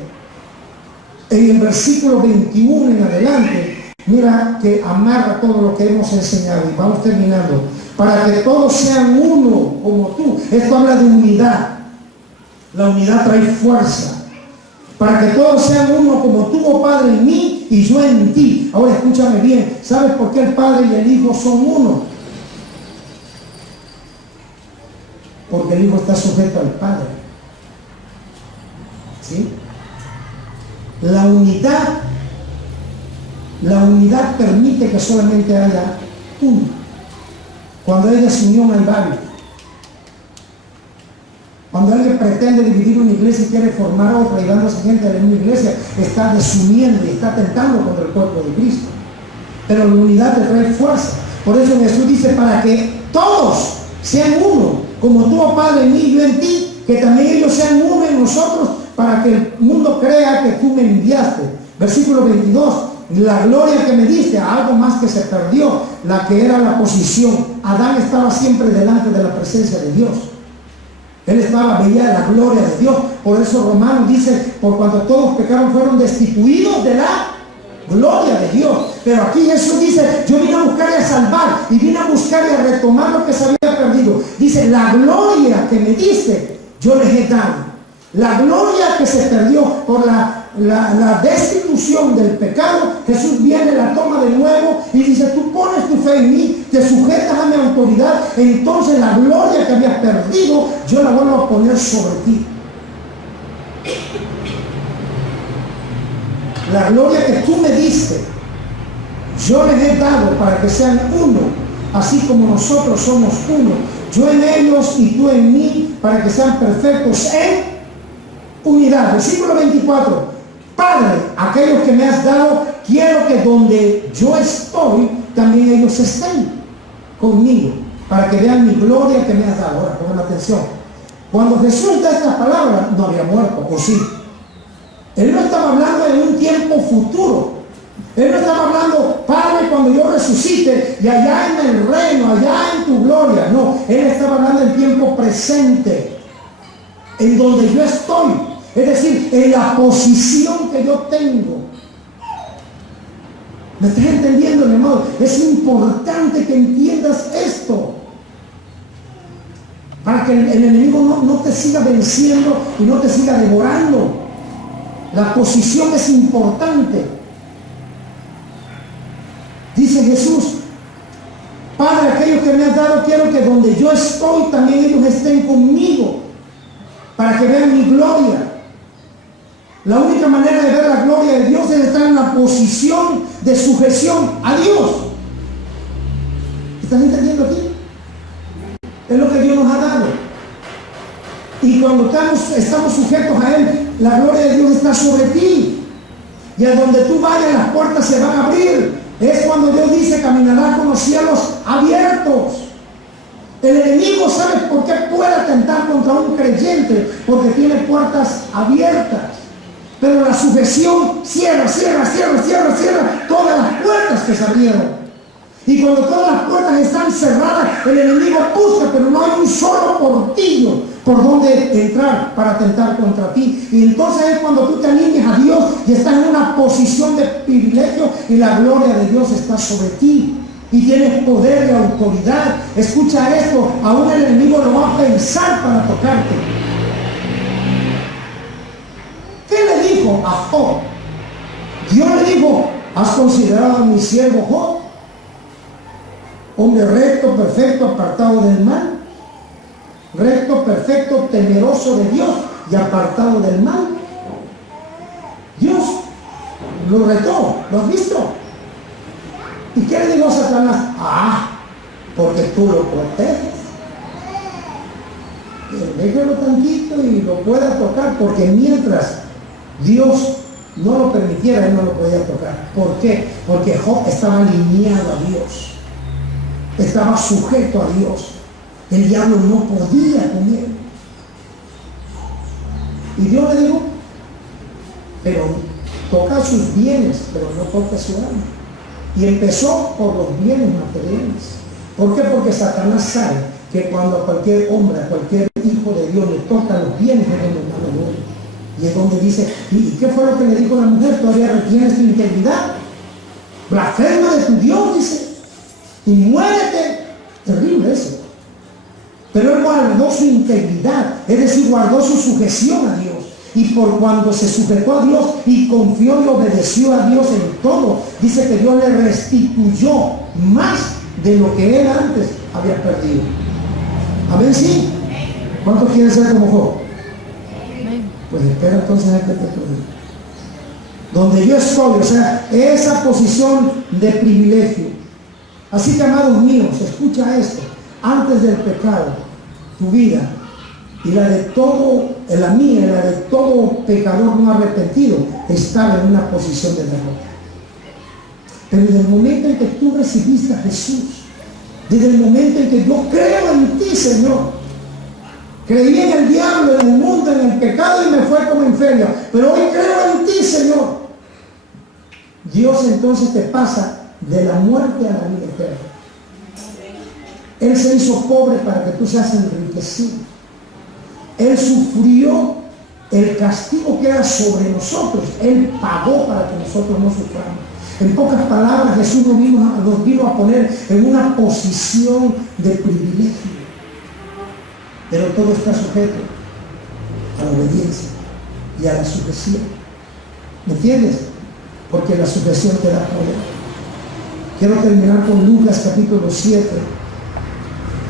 en el versículo 21 en adelante, mira que amarra todo lo que hemos enseñado. Y vamos terminando. Para que todos sean uno como tú. Esto habla de unidad. La unidad trae fuerza. Para que todos sean uno como tú, oh Padre, en mí y yo en ti. Ahora escúchame bien. ¿Sabes por qué el Padre y el Hijo son uno? Porque el Hijo está sujeto al Padre. ¿Sí? La unidad permite que solamente haya uno. Cuando hay desunión hay varios. Cuando alguien pretende dividir una iglesia y quiere formar otra y dándose gente de una iglesia, está desuniendo y está atentando contra el cuerpo de Cristo. Pero la unidad te trae fuerza. Por eso Jesús dice, para que todos sean uno, como tú, oh Padre, en mí y yo en ti, que también ellos sean uno en nosotros, para que el mundo crea que tú me enviaste. Versículo 22, la gloria que me diste, a algo más que se perdió, la que era la posición. Adán estaba siempre delante de la presencia de Dios. Él veía la gloria de Dios. Por eso Romanos dice, por cuanto todos pecaron, fueron destituidos de la gloria de Dios. Pero aquí Jesús dice, yo vine a buscar y a salvar, y vine a buscar y a retomar lo que se había perdido. Dice, la gloria que me diste, yo les he dado. La gloria que se perdió por la destitución del pecado, Jesús viene, la toma de nuevo y dice, tú pones tu fe en mí, te sujetas a mi autoridad, entonces la gloria que habías perdido, yo la vuelvo a poner sobre ti. La gloria que tú me diste, yo les he dado para que sean uno, así como nosotros somos uno. Yo en ellos y tú en mí, para que sean perfectos en unidad. Versículo 24. Padre, aquellos que me has dado, quiero que donde yo estoy, también ellos estén conmigo, para que vean mi gloria que me has dado. Ahora, pongan atención. Cuando Jesús da estas palabras, no había muerto, ¿o sí? Él no estaba hablando en un tiempo futuro. Él no estaba hablando cuando yo resucite y allá en el reino, allá en tu gloria. No, Él estaba hablando en tiempo presente, en donde yo estoy, es decir, en la posición que yo tengo. ¿Me estás entendiendo, mi amado? Es importante que entiendas esto, para que el enemigo no te siga venciendo y no te siga devorando. La posición es importante. Dice Jesús: Padre, aquellos que me has dado, quiero que donde yo estoy también ellos estén conmigo, para que vean mi gloria. La única manera de ver la gloria de Dios es estar en la posición de sujeción a Dios. ¿Estás entendiendo aquí? Es lo que Dios nos ha dado. Y cuando estamos sujetos a Él, la gloria de Dios está sobre ti. Y a donde tú vayas, las puertas se van a abrir. Es cuando Dios dice: caminarás con los cielos abiertos. El enemigo, ¿sabe por qué puede atentar contra un creyente? Porque tiene puertas abiertas. Pero la sujeción cierra todas las puertas que se abrieron. Y cuando todas las puertas están cerradas, el enemigo busca, pero no hay un solo portillo por donde entrar para atentar contra ti. Y entonces es cuando tú te alineas a Dios y estás en una posición de privilegio y la gloria de Dios está sobre ti. Y tienes poder y autoridad. Escucha esto, aún el enemigo lo va a pensar para tocarte. ¿Qué le dijo a Job? Dios le dijo: ¿has considerado a mi siervo Job? Hombre recto, perfecto, apartado del mal. Recto, perfecto, temeroso de Dios y apartado del mal. Dios lo retó, ¿lo has visto? ¿Y qué le dijo a Satanás? Porque tú lo proteges. Déjalo tantito y lo pueda tocar, porque mientras Dios no lo permitiera, él no lo podía tocar. ¿Por qué? Porque Job estaba alineado a Dios. Estaba sujeto a Dios. El diablo no podía con él. Y Dios le dijo: pero toca sus bienes, pero no toca su alma. Y empezó por los bienes materiales. ¿Por qué? Porque Satanás sabe que cuando a cualquier hombre, a cualquier hijo de Dios le tocan los bienes, es donde está la gloria. Y es donde dice: ¿y qué fue lo que le dijo la mujer? ¿Todavía retienes tu integridad? Blasfema de tu Dios, dice, y muérete. Terrible eso. Pero él guardó su integridad, es decir, guardó su sujeción a Dios. Y por cuando se sujetó a Dios y confió y obedeció a Dios en todo, dice que Dios le restituyó más de lo que él antes había perdido. Amén, sí. ¿Cuántos quieren ser como Job? Pues espera entonces a que te diga. Donde yo estoy, o sea, esa posición de privilegio. Así que, amados míos, escucha esto: antes del pecado, tu vida y la de todo, la mía y la de todo pecador no arrepentido, estaba en una posición de derrota. Pero desde el momento en que tú recibiste a Jesús, desde el momento en que yo creo en ti, Señor, creí en el diablo, en el mundo, en el pecado y me fue como inferior, pero hoy creo en ti, Señor. Dios entonces te pasa de la muerte a la vida eterna. Él se hizo pobre para que tú seas enriquecido. Él sufrió el castigo que era sobre nosotros. Él pagó para que nosotros no suframos. En pocas palabras, Jesús nos vino a poner en una posición de privilegio. Pero todo está sujeto a la obediencia y a la sujeción. ¿Me entiendes? Porque la sujeción te da poder. Quiero terminar con Lucas capítulo 7.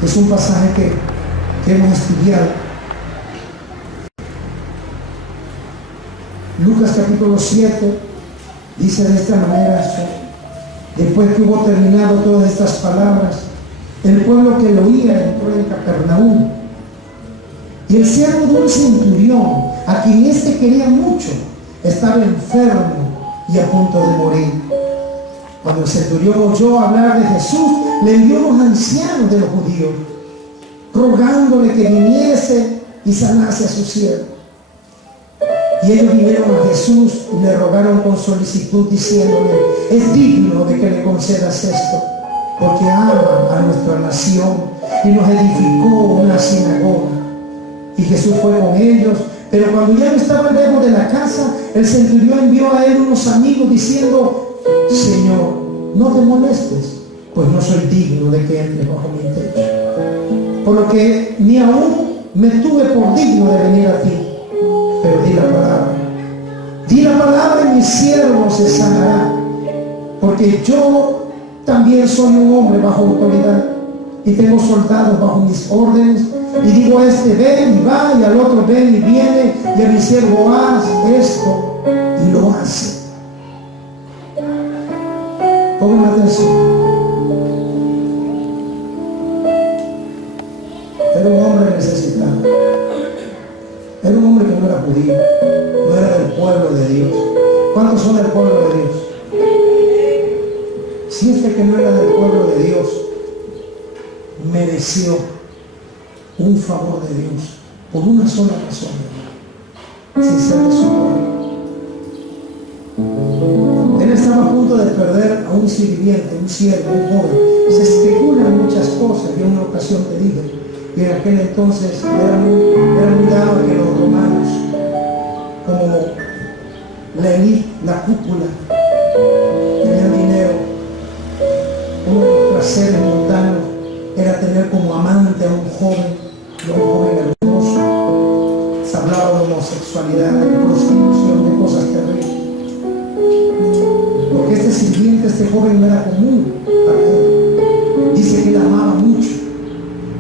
Es un pasaje que hemos estudiado. Lucas capítulo 7 dice de esta manera: después que hubo terminado todas estas palabras, el pueblo que lo oía entró en Capernaum. Y el siervo de un centurión, a quien éste quería mucho, estaba enfermo y a punto de morir. Cuando el centurión oyó hablar de Jesús, le envió a los ancianos de los judíos, rogándole que viniese y sanase a su siervo. Y ellos vinieron a Jesús y le rogaron con solicitud diciéndole: es digno de que le concedas esto, porque ama a nuestra nación y nos edificó una sinagoga. Y Jesús fue con ellos, pero cuando ya no estaban lejos de la casa, el centurión envió a él unos amigos diciendo: Señor, no te molestes, pues no soy digno de que entres bajo mi techo. Por lo que ni aún me tuve por digno de venir a ti, pero di la palabra. Di la palabra y mi siervo se sanará, porque yo también soy un hombre bajo autoridad y tengo soldados bajo mis órdenes. Y digo a este: ven y va, y al otro: ven y viene, y a mi siervo: haz esto, y lo hace. Pongan atención. Era un hombre necesitado. Era un hombre que no era judío, no era del pueblo de Dios. ¿Cuántos son del pueblo de Dios? Si este que no era del pueblo de Dios mereció un favor de Dios por una sola razón, sin ser de su pueblo. Él estaba a punto de perder a un sirviente, un siervo, un joven. Se especulan muchas cosas. Yo en una ocasión te dije, y en aquel entonces era muy dado que los romanos, como la élite, la cúpula, tenían dinero. Uno de los placeres mundanos era tener como amante a un joven hermoso. Se hablaba de homosexualidad, de prostitución, de cosas terribles. Porque este sirviente, este joven, no era común para él. Dice que él amaba mucho.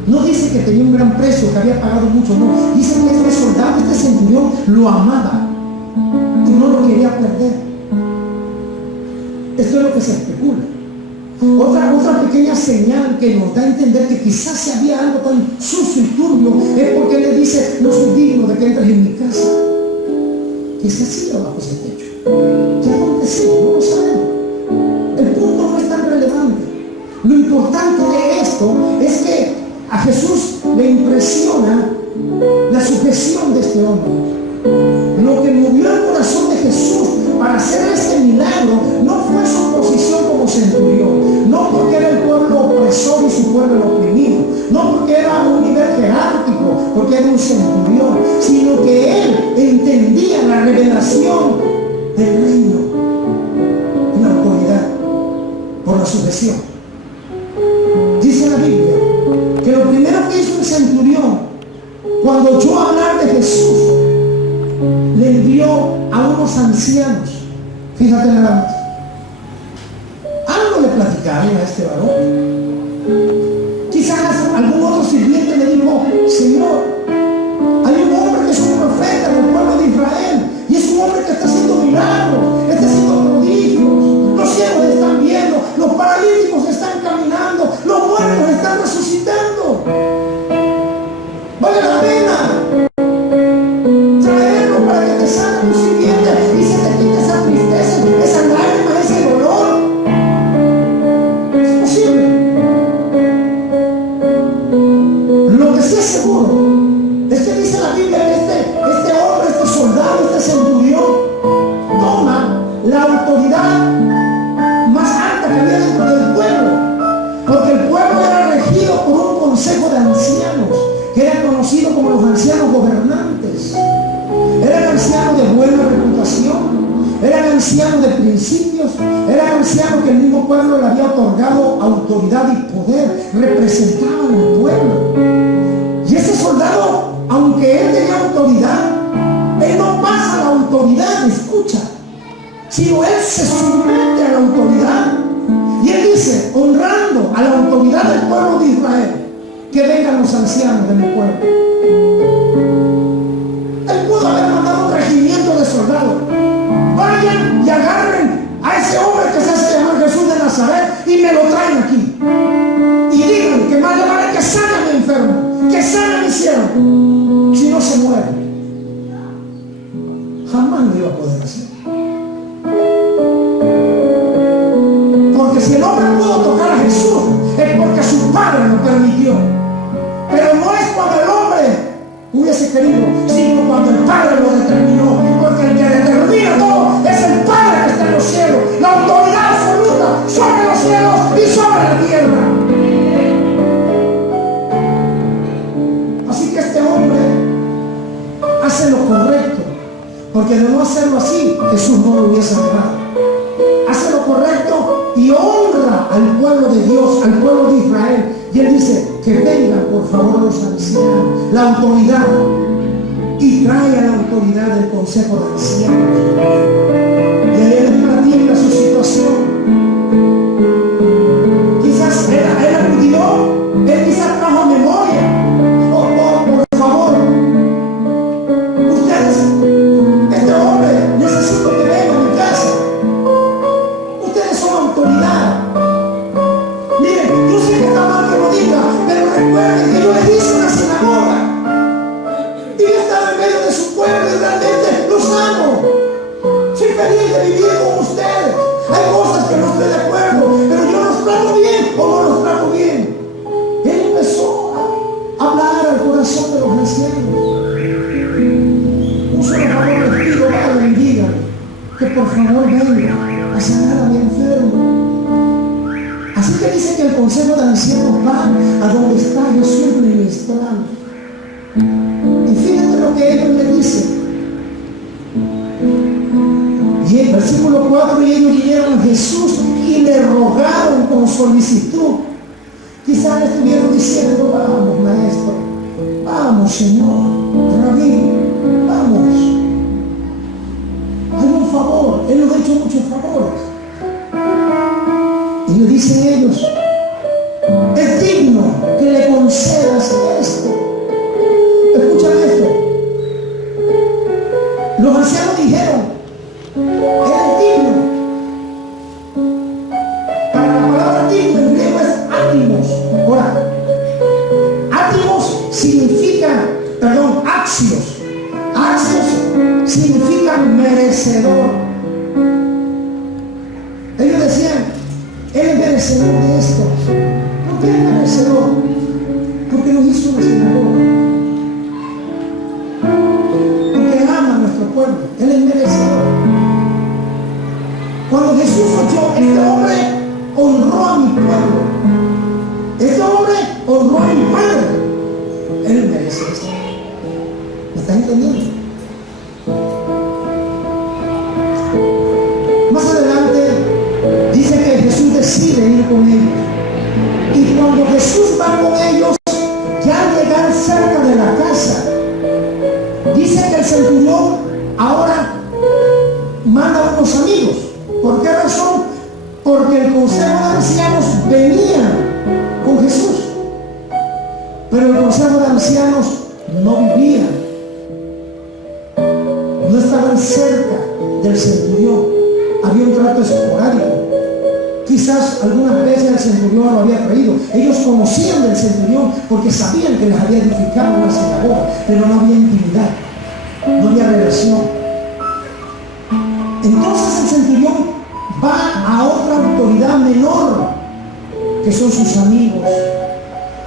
No dice que tenía un gran precio, que había pagado mucho, no. Dice que este soldado, este centurión, lo amaba y no lo quería perder. Esto es lo que se especula. Otra pequeña señal que nos da a entender que quizás si había algo tan sucio y turbio es porque él le dice: no soy digno de que entres en mi casa. ¿Qué se hacía bajo ese techo? ¿Qué acontecía? No lo sabemos. El punto no es tan relevante. Lo importante de esto es que a Jesús le impresiona la sujeción de este hombre. Lo que movió el corazón de Jesús para hacer este milagro no fue su posición como centurión, no porque era el pueblo opresor y su pueblo el oprimido, no porque era un nivel jerárquico, porque era un centurión, sino que él entendía la revelación del reino y la autoridad por la sujeción. Dice la Biblia que lo primero que hizo el centurión cuando oyó hablar de Jesús, le envió a unos ancianos. Fíjate nada más. Algo le platicaron a este varón. Quizás algún otro sirviente le dijo: Señor, hay un hombre que es un profeta del pueblo de Israel, y es un hombre que está haciendo milagros, está haciendo prodigios. Los ciegos están viendo, los paralíticos están caminando, los muertos están resucitando. Vale la pena traerlo para que te sane tu sirviente y se te quite esa tristeza, esa lágrima, ese dolor. Es posible. Lo que sí es seguro es que dice la Biblia que este hombre, este soldado, este centurión toma la autoridad más alta que había dentro del pueblo, porque el pueblo era regido por un consejo de ancianos que eran conocidos como los ancianos gobernantes. Eran ancianos de buena reputación, eran ancianos de principios, eran ancianos que el mismo pueblo le había otorgado autoridad y poder, representaban al pueblo. Y ese soldado, aunque él tenía autoridad, él no pasa la autoridad, escucha, sino él se somete a la autoridad. Y él dice, honrando a la autoridad del pueblo de Israel, que vengan los ancianos de mi pueblo. Él pudo haber mandado un regimiento de soldados. Vayan y agarren a ese hombre que se hace llamar Jesús de Nazaret y me lo traen aquí. Y digan que más le vale que sane a mi enfermo, que sane a mi siervo, si no se muere. Jamás lo iba a poder hacer. Porque si el hombre pudo tocar a Jesús, es porque su padre lo permitió. Pero no es cuando el hombre hubiese querido, sino cuando el Padre lo determinó. Porque hacerlo así, Jesús no lo hubiese dejado. Hace lo correcto y honra al pueblo de Dios, al pueblo de Israel. Y él dice, que vengan por favor los ancianos, la autoridad, y trae a la autoridad del consejo de ancianos. Y él platica su situación. Quizás él acudió, él quizás trajo memoria. Por favor, ustedes, este hombre, necesito que venga a mi casa. Ustedes son autoridad. Miren, yo sé que está mal que lo diga, pero recuerden que yo le hice una sinagoga. Y yo estaba en medio de su pueblo y realmente los amo. Soy feliz de vivir con ustedes. Hay cosas que no estoy de acuerdo, pero yo los trato bien o no los trato bien. Él empezó a hablar al corazón de los ancianos. Un solo favor les pido, vayan, digan que por favor vengan a sanar a mi enfermo. Así que dice que el consejo de ancianos va a donde está Jesús ministrando. Y fíjate lo que ellos le dicen. Y en versículo 4, y ellos vinieron a Jesús y le rogaron con solicitud. Quizás le estuvieron diciendo, vamos maestro, vamos Señor, Rabí, vamos. Hay un favor, Él nos ha hecho muchos favores. Y le dicen ellos, es digno que le concedas esto. Escúchame esto. Los ancianos dijeron, eres digno. Para la palabra digno en griego es átimos. Ahora, átimos significa, axios. Axios significa merecedor. Ellos decían, él es merecedor de esto. ¿Por qué es merecedor? Porque nos hizo una sinagoga. Pueblo. Él es merecedor. Cuando Jesús oyó, este hombre honró a mi pueblo. Este hombre honró a mi padre. Él merece esto. ¿Me estás entendiendo? Más adelante dice que Jesús decide ir con ellos. Y cuando Jesús va con ellos, ya al llegar cerca de la casa, dice que el centurión ahora manda a unos amigos. ¿Por qué razón? Porque el consejo de ancianos venía con Jesús, pero el consejo de ancianos no vivía, no estaban cerca del centurión. Había un trato esporádico. Quizás algunas veces el centurión lo había traído. Ellos conocían del centurión porque sabían que les había edificado una sinagoga, pero no había intimidad, no había relación. Entonces el centurión va a otra autoridad menor, que son sus amigos,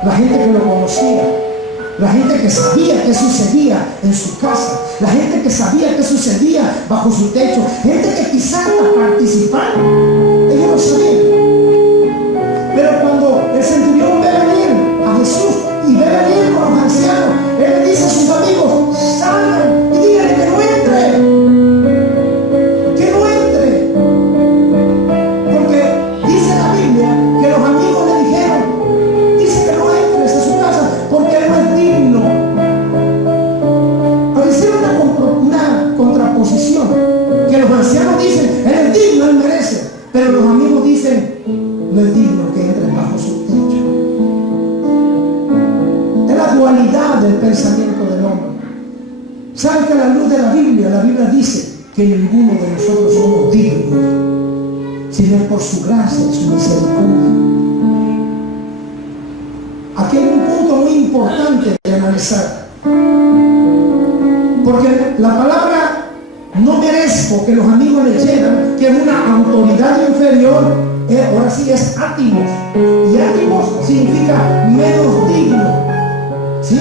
la gente que lo conocía, la gente que sabía qué sucedía en su casa, la gente que sabía qué sucedía bajo su techo, gente que quizás hasta participar, ellos lo sabían. Pero cuando el centurión ve venir a Jesús y ve venir con los ancianos, él le dice a sus amigos, salgan y díganle que no entre. Que no entre. Porque dice la Biblia que los amigos le dijeron, dice que no entres a su casa porque él no es digno. Pero hicieron una contraposición, que los ancianos dicen, él es digno, él merece. Pero los amigos dicen, no es digno que entres bajo su techo. Es la dualidad del pensamiento del hombre. ¿Sabe que a la luz de la Biblia dice que ninguno de nosotros somos dignos, sino por su gracia y su misericordia? Aquí hay un punto muy importante de analizar. Porque la palabra no merezco que los amigos le llenan, que es una autoridad inferior, ahora sí es átimos. Y átimos significa menos digno. ¿Sí?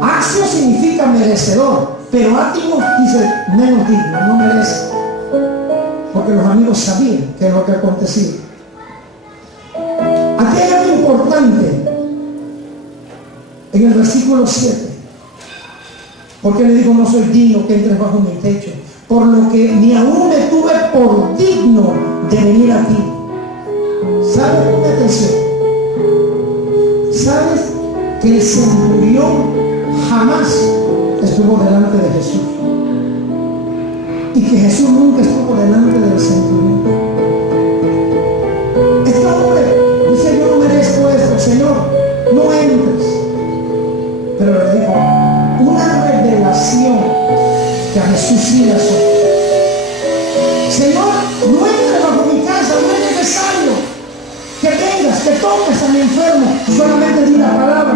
Axio significa merecedor, pero átimos dice menos digno, no merece. Porque los amigos sabían qué es lo que acontecía. Aquí hay algo importante en el versículo 7. Porque le dijo, no soy digno que entres bajo mi techo. por lo que ni aún me tuve por digno de venir a ti. ¿Sabes? Ponme atención. ¿Sabes que el centurión jamás estuvo delante de Jesús? Y que Jesús nunca estuvo delante del centurión. Este hombre dice: yo no merezco esto, Señor, no entres. Pero le dijo una revelación que a Jesús sí le asombró. Señor, no entres bajo mi casa, no es necesario que vengas, que toques a mi enfermo, solamente di la palabra,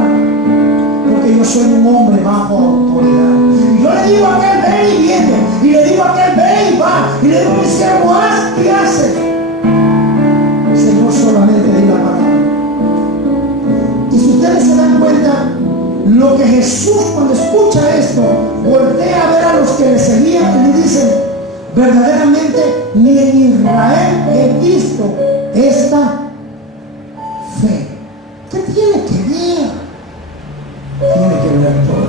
porque yo soy un hombre bajo autoridad. Y yo le digo a aquel: ven y viene, y le digo a aquel: ven y va, y le digo a mi siervo: haz y hace. Señor, solamente di la palabra. Y si ustedes se dan cuenta, lo que Jesús, cuando escucha esto, voltea a ver a los que le seguían y le dicen: verdaderamente ni en Israel he visto esta fe. ¿Qué tiene que ver? Tiene que ver todo.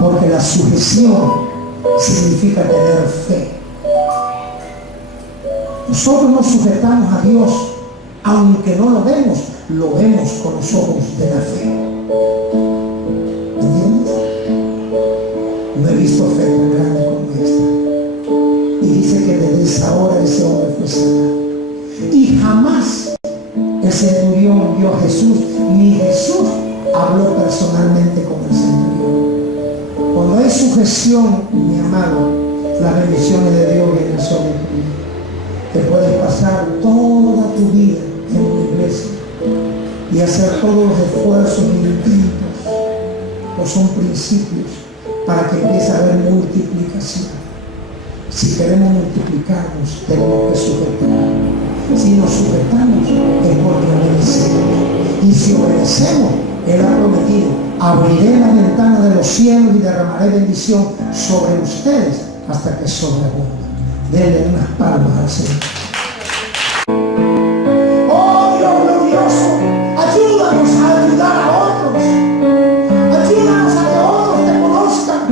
Porque la sujeción significa tener fe. Nosotros nos sujetamos a Dios, aunque no lo vemos con los ojos de la fe. ¿Entiendes? No he visto fe tan grande como esta. Y dice que desde esa hora ese hombre fue sanado. Y jamás el centurión vio a Jesús, ni Jesús habló personalmente con el centurión. Cuando hay sujeción, mi amado, las bendiciones de Dios vienen sobre ti. Te puedes pasar toda tu vida en una iglesia y hacer todos los esfuerzos y intentos, pues son principios para que empiece a haber multiplicación. Si queremos multiplicarnos, tenemos que sujetar. Si nos sujetamos, es porque obedecemos. Y si obedecemos, Él ha prometido: abriré la ventana de los cielos y derramaré bendición sobre ustedes hasta que sobreabunde. Denle unas palmas al Señor. Oh Dios glorioso, ayúdanos a ayudar a otros. Ayúdanos a que otros te conozcan.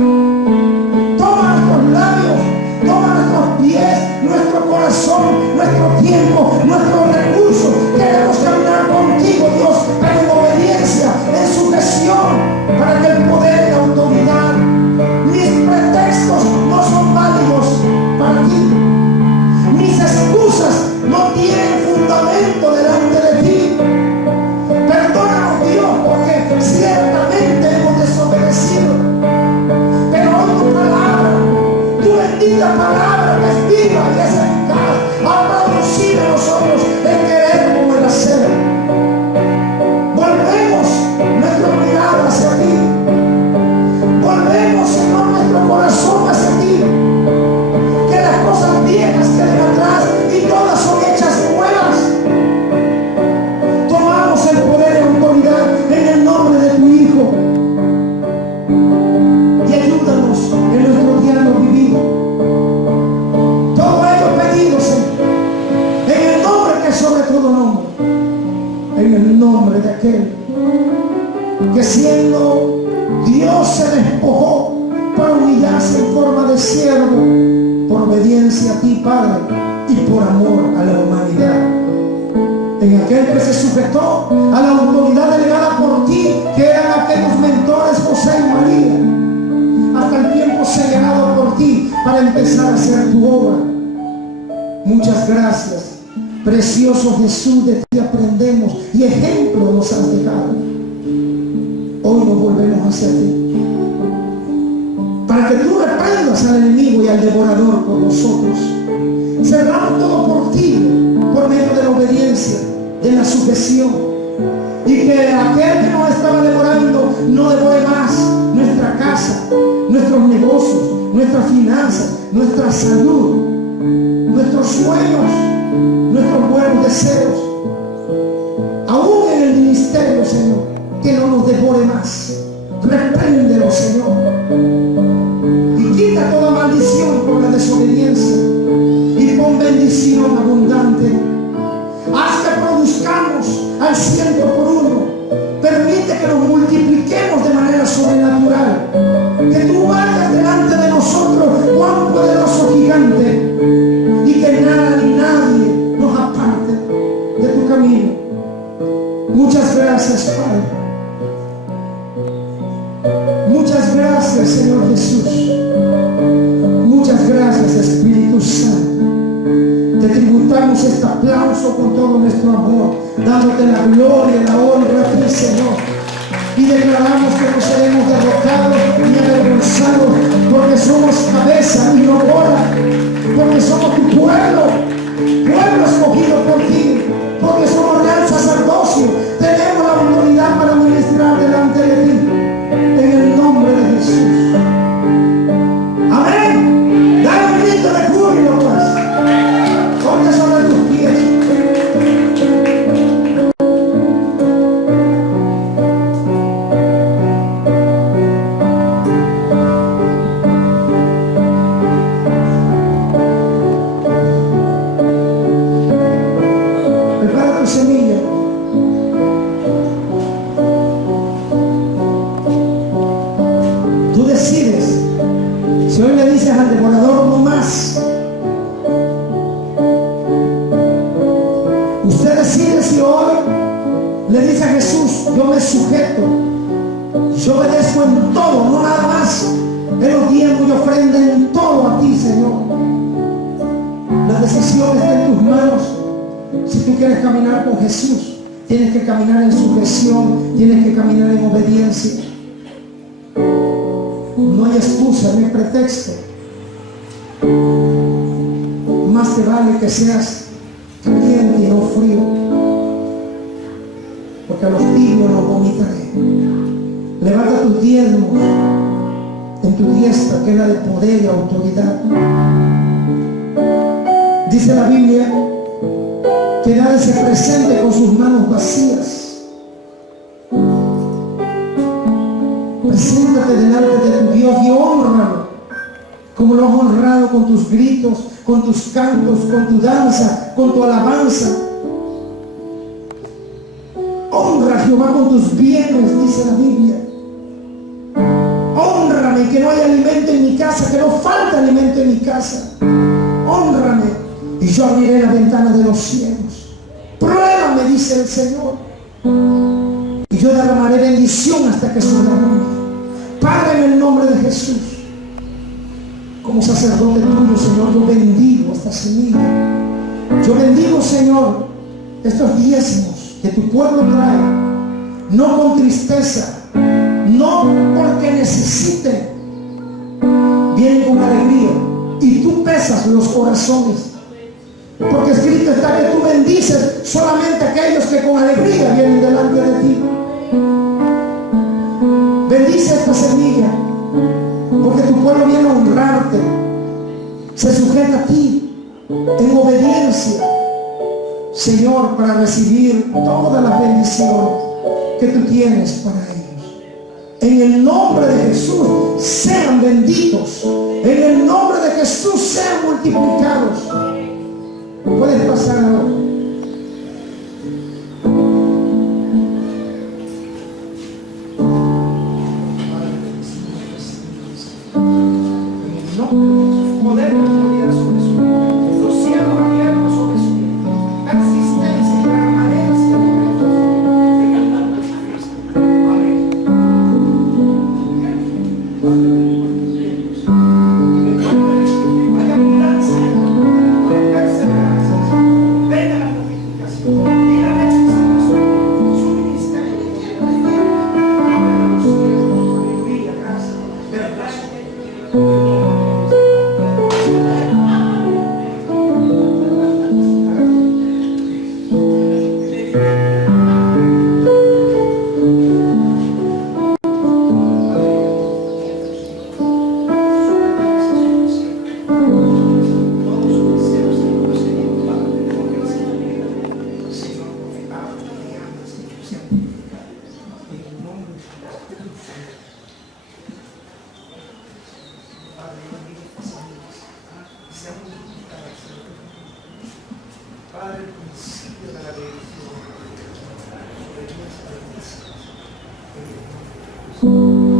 Toma nuestros labios, toma nuestros pies, nuestro corazón, nuestro tiempo, nuestros recursos. Queremos caminar contigo, Dios, pero en obediencia, en sujeción, para que el poder y la autoridad, mis pretextos no son válidos para ti. Mis excusas no tienen fundamento delante de ti. Perdónanos, Dios, porque ciertamente hemos desobedecido. Pero hoy tu palabra, tu bendita palabra que es viva y es eficaz, ha producido en nosotros el querer como el hacer. Volvemos nuestra mirada hacia ti. Volvemos, Señor, nuestro corazón hacia ti. Que las cosas viejas queden atrás y todas son hechas nuevas. Tomamos el poder y autoridad en el nombre de tu Hijo. Y ayúdanos en nuestro diario vivir. Todo ello pedido, Señor, en el nombre que es sobre todo nombre, en el nombre de aquel que siendo Dios se despojó para humillarse en forma de siervo, por obediencia a ti, Padre, y por amor a la humanidad. En aquel que se sujetó a la autoridad delegada por ti, que eran aquellos mentores José y María, hasta el tiempo señalado por ti para empezar a hacer tu obra. Muchas gracias, precioso Jesús. De ti aprendemos y ejemplo nos has dejado. Hoy nos volvemos hacia ti, para que tú reprendas al enemigo y al devorador por nosotros. Cerramos todo por ti, por medio de la obediencia, de la sujeción, y que aquel que nos estaba devorando no devore más nuestra casa, nuestros negocios, nuestras finanzas, nuestra salud, nuestros sueños, nuestros buenos deseos, aún en el ministerio, Señor, que no nos devore más. Repréndelo, Señor, y quita toda maldición por la desobediencia y pon bendición abundante. Haz que produzcamos al 100 por 1. Permite que nos multipliquemos de manera sobrenatural, que damos este aplauso con todo nuestro amor, dándote la gloria y la honra a ti, Señor. Y declaramos que no seremos derrotados ni avergonzados, porque somos cabeza y no cola, porque somos tu pueblo, pueblo escogido por ti, porque somos real sacerdocio. Tenemos la autoridad para ministrar delante de ti, en el nombre de Jesús. Amén. Dale un grito de júbilo, pues. Ponte sobre tus pies. Prepara tu semilla. Tú decides. Si hoy le dices al devorador no más, usted decide si hoy le dice a Jesús, yo me sujeto, yo obedezco en todo, no nada más en los diezmos y ofrenda, en todo a ti, Señor. La decisión está en tus manos. Si tú quieres caminar con Jesús, tienes que caminar en sujeción, tienes que caminar en obediencia. No hay excusa, no hay pretexto. Más te vale que seas caliente y no frío, porque a los tibios los vomitaré. Levanta tus diezmos en tu diestra, que es la de poder y autoridad. Dice la Biblia que nadie se presente con sus manos vacías. Preséntate delante de tu Dios y honralo, como lo has honrado con tus gritos, con tus cantos, con tu danza, con tu alabanza. Honra a Jehová con tus bienes, dice la Biblia. Hónrame, que no haya alimento en mi casa, que no falte alimento en mi casa. Hónrame y yo abriré la ventana de los cielos. Pruébame, dice el Señor, y yo derramaré bendición hasta que sobreabunde. Padre, en el nombre de Jesús, como sacerdote tuyo, Señor, yo bendigo esta semilla. Yo bendigo, Señor, estos diezmos que tu pueblo trae, no con tristeza, no porque necesiten, vienen con alegría, y tú pesas los corazones, porque escrito está que tú bendices solamente a aquellos que con alegría vienen delante de ti. Bendice esta semilla, porque tu pueblo viene a honrarte, se sujeta a ti en obediencia, Señor, para recibir todas las bendiciones que tú tienes para ellos. En el nombre de Jesús sean benditos, en el nombre de Jesús sean multiplicados. Puedes pasar ahora. Poder autoridad sobre su vida, los cielos abiertos sobre su vida, la existencia y la permanencia de Cristo. Amén. Hay abundancia, hay perseverancia, venga la purificación y la realización, su ministerio de aleluya, gracias, verdad. Padre, el principio de la bendición, obediencia,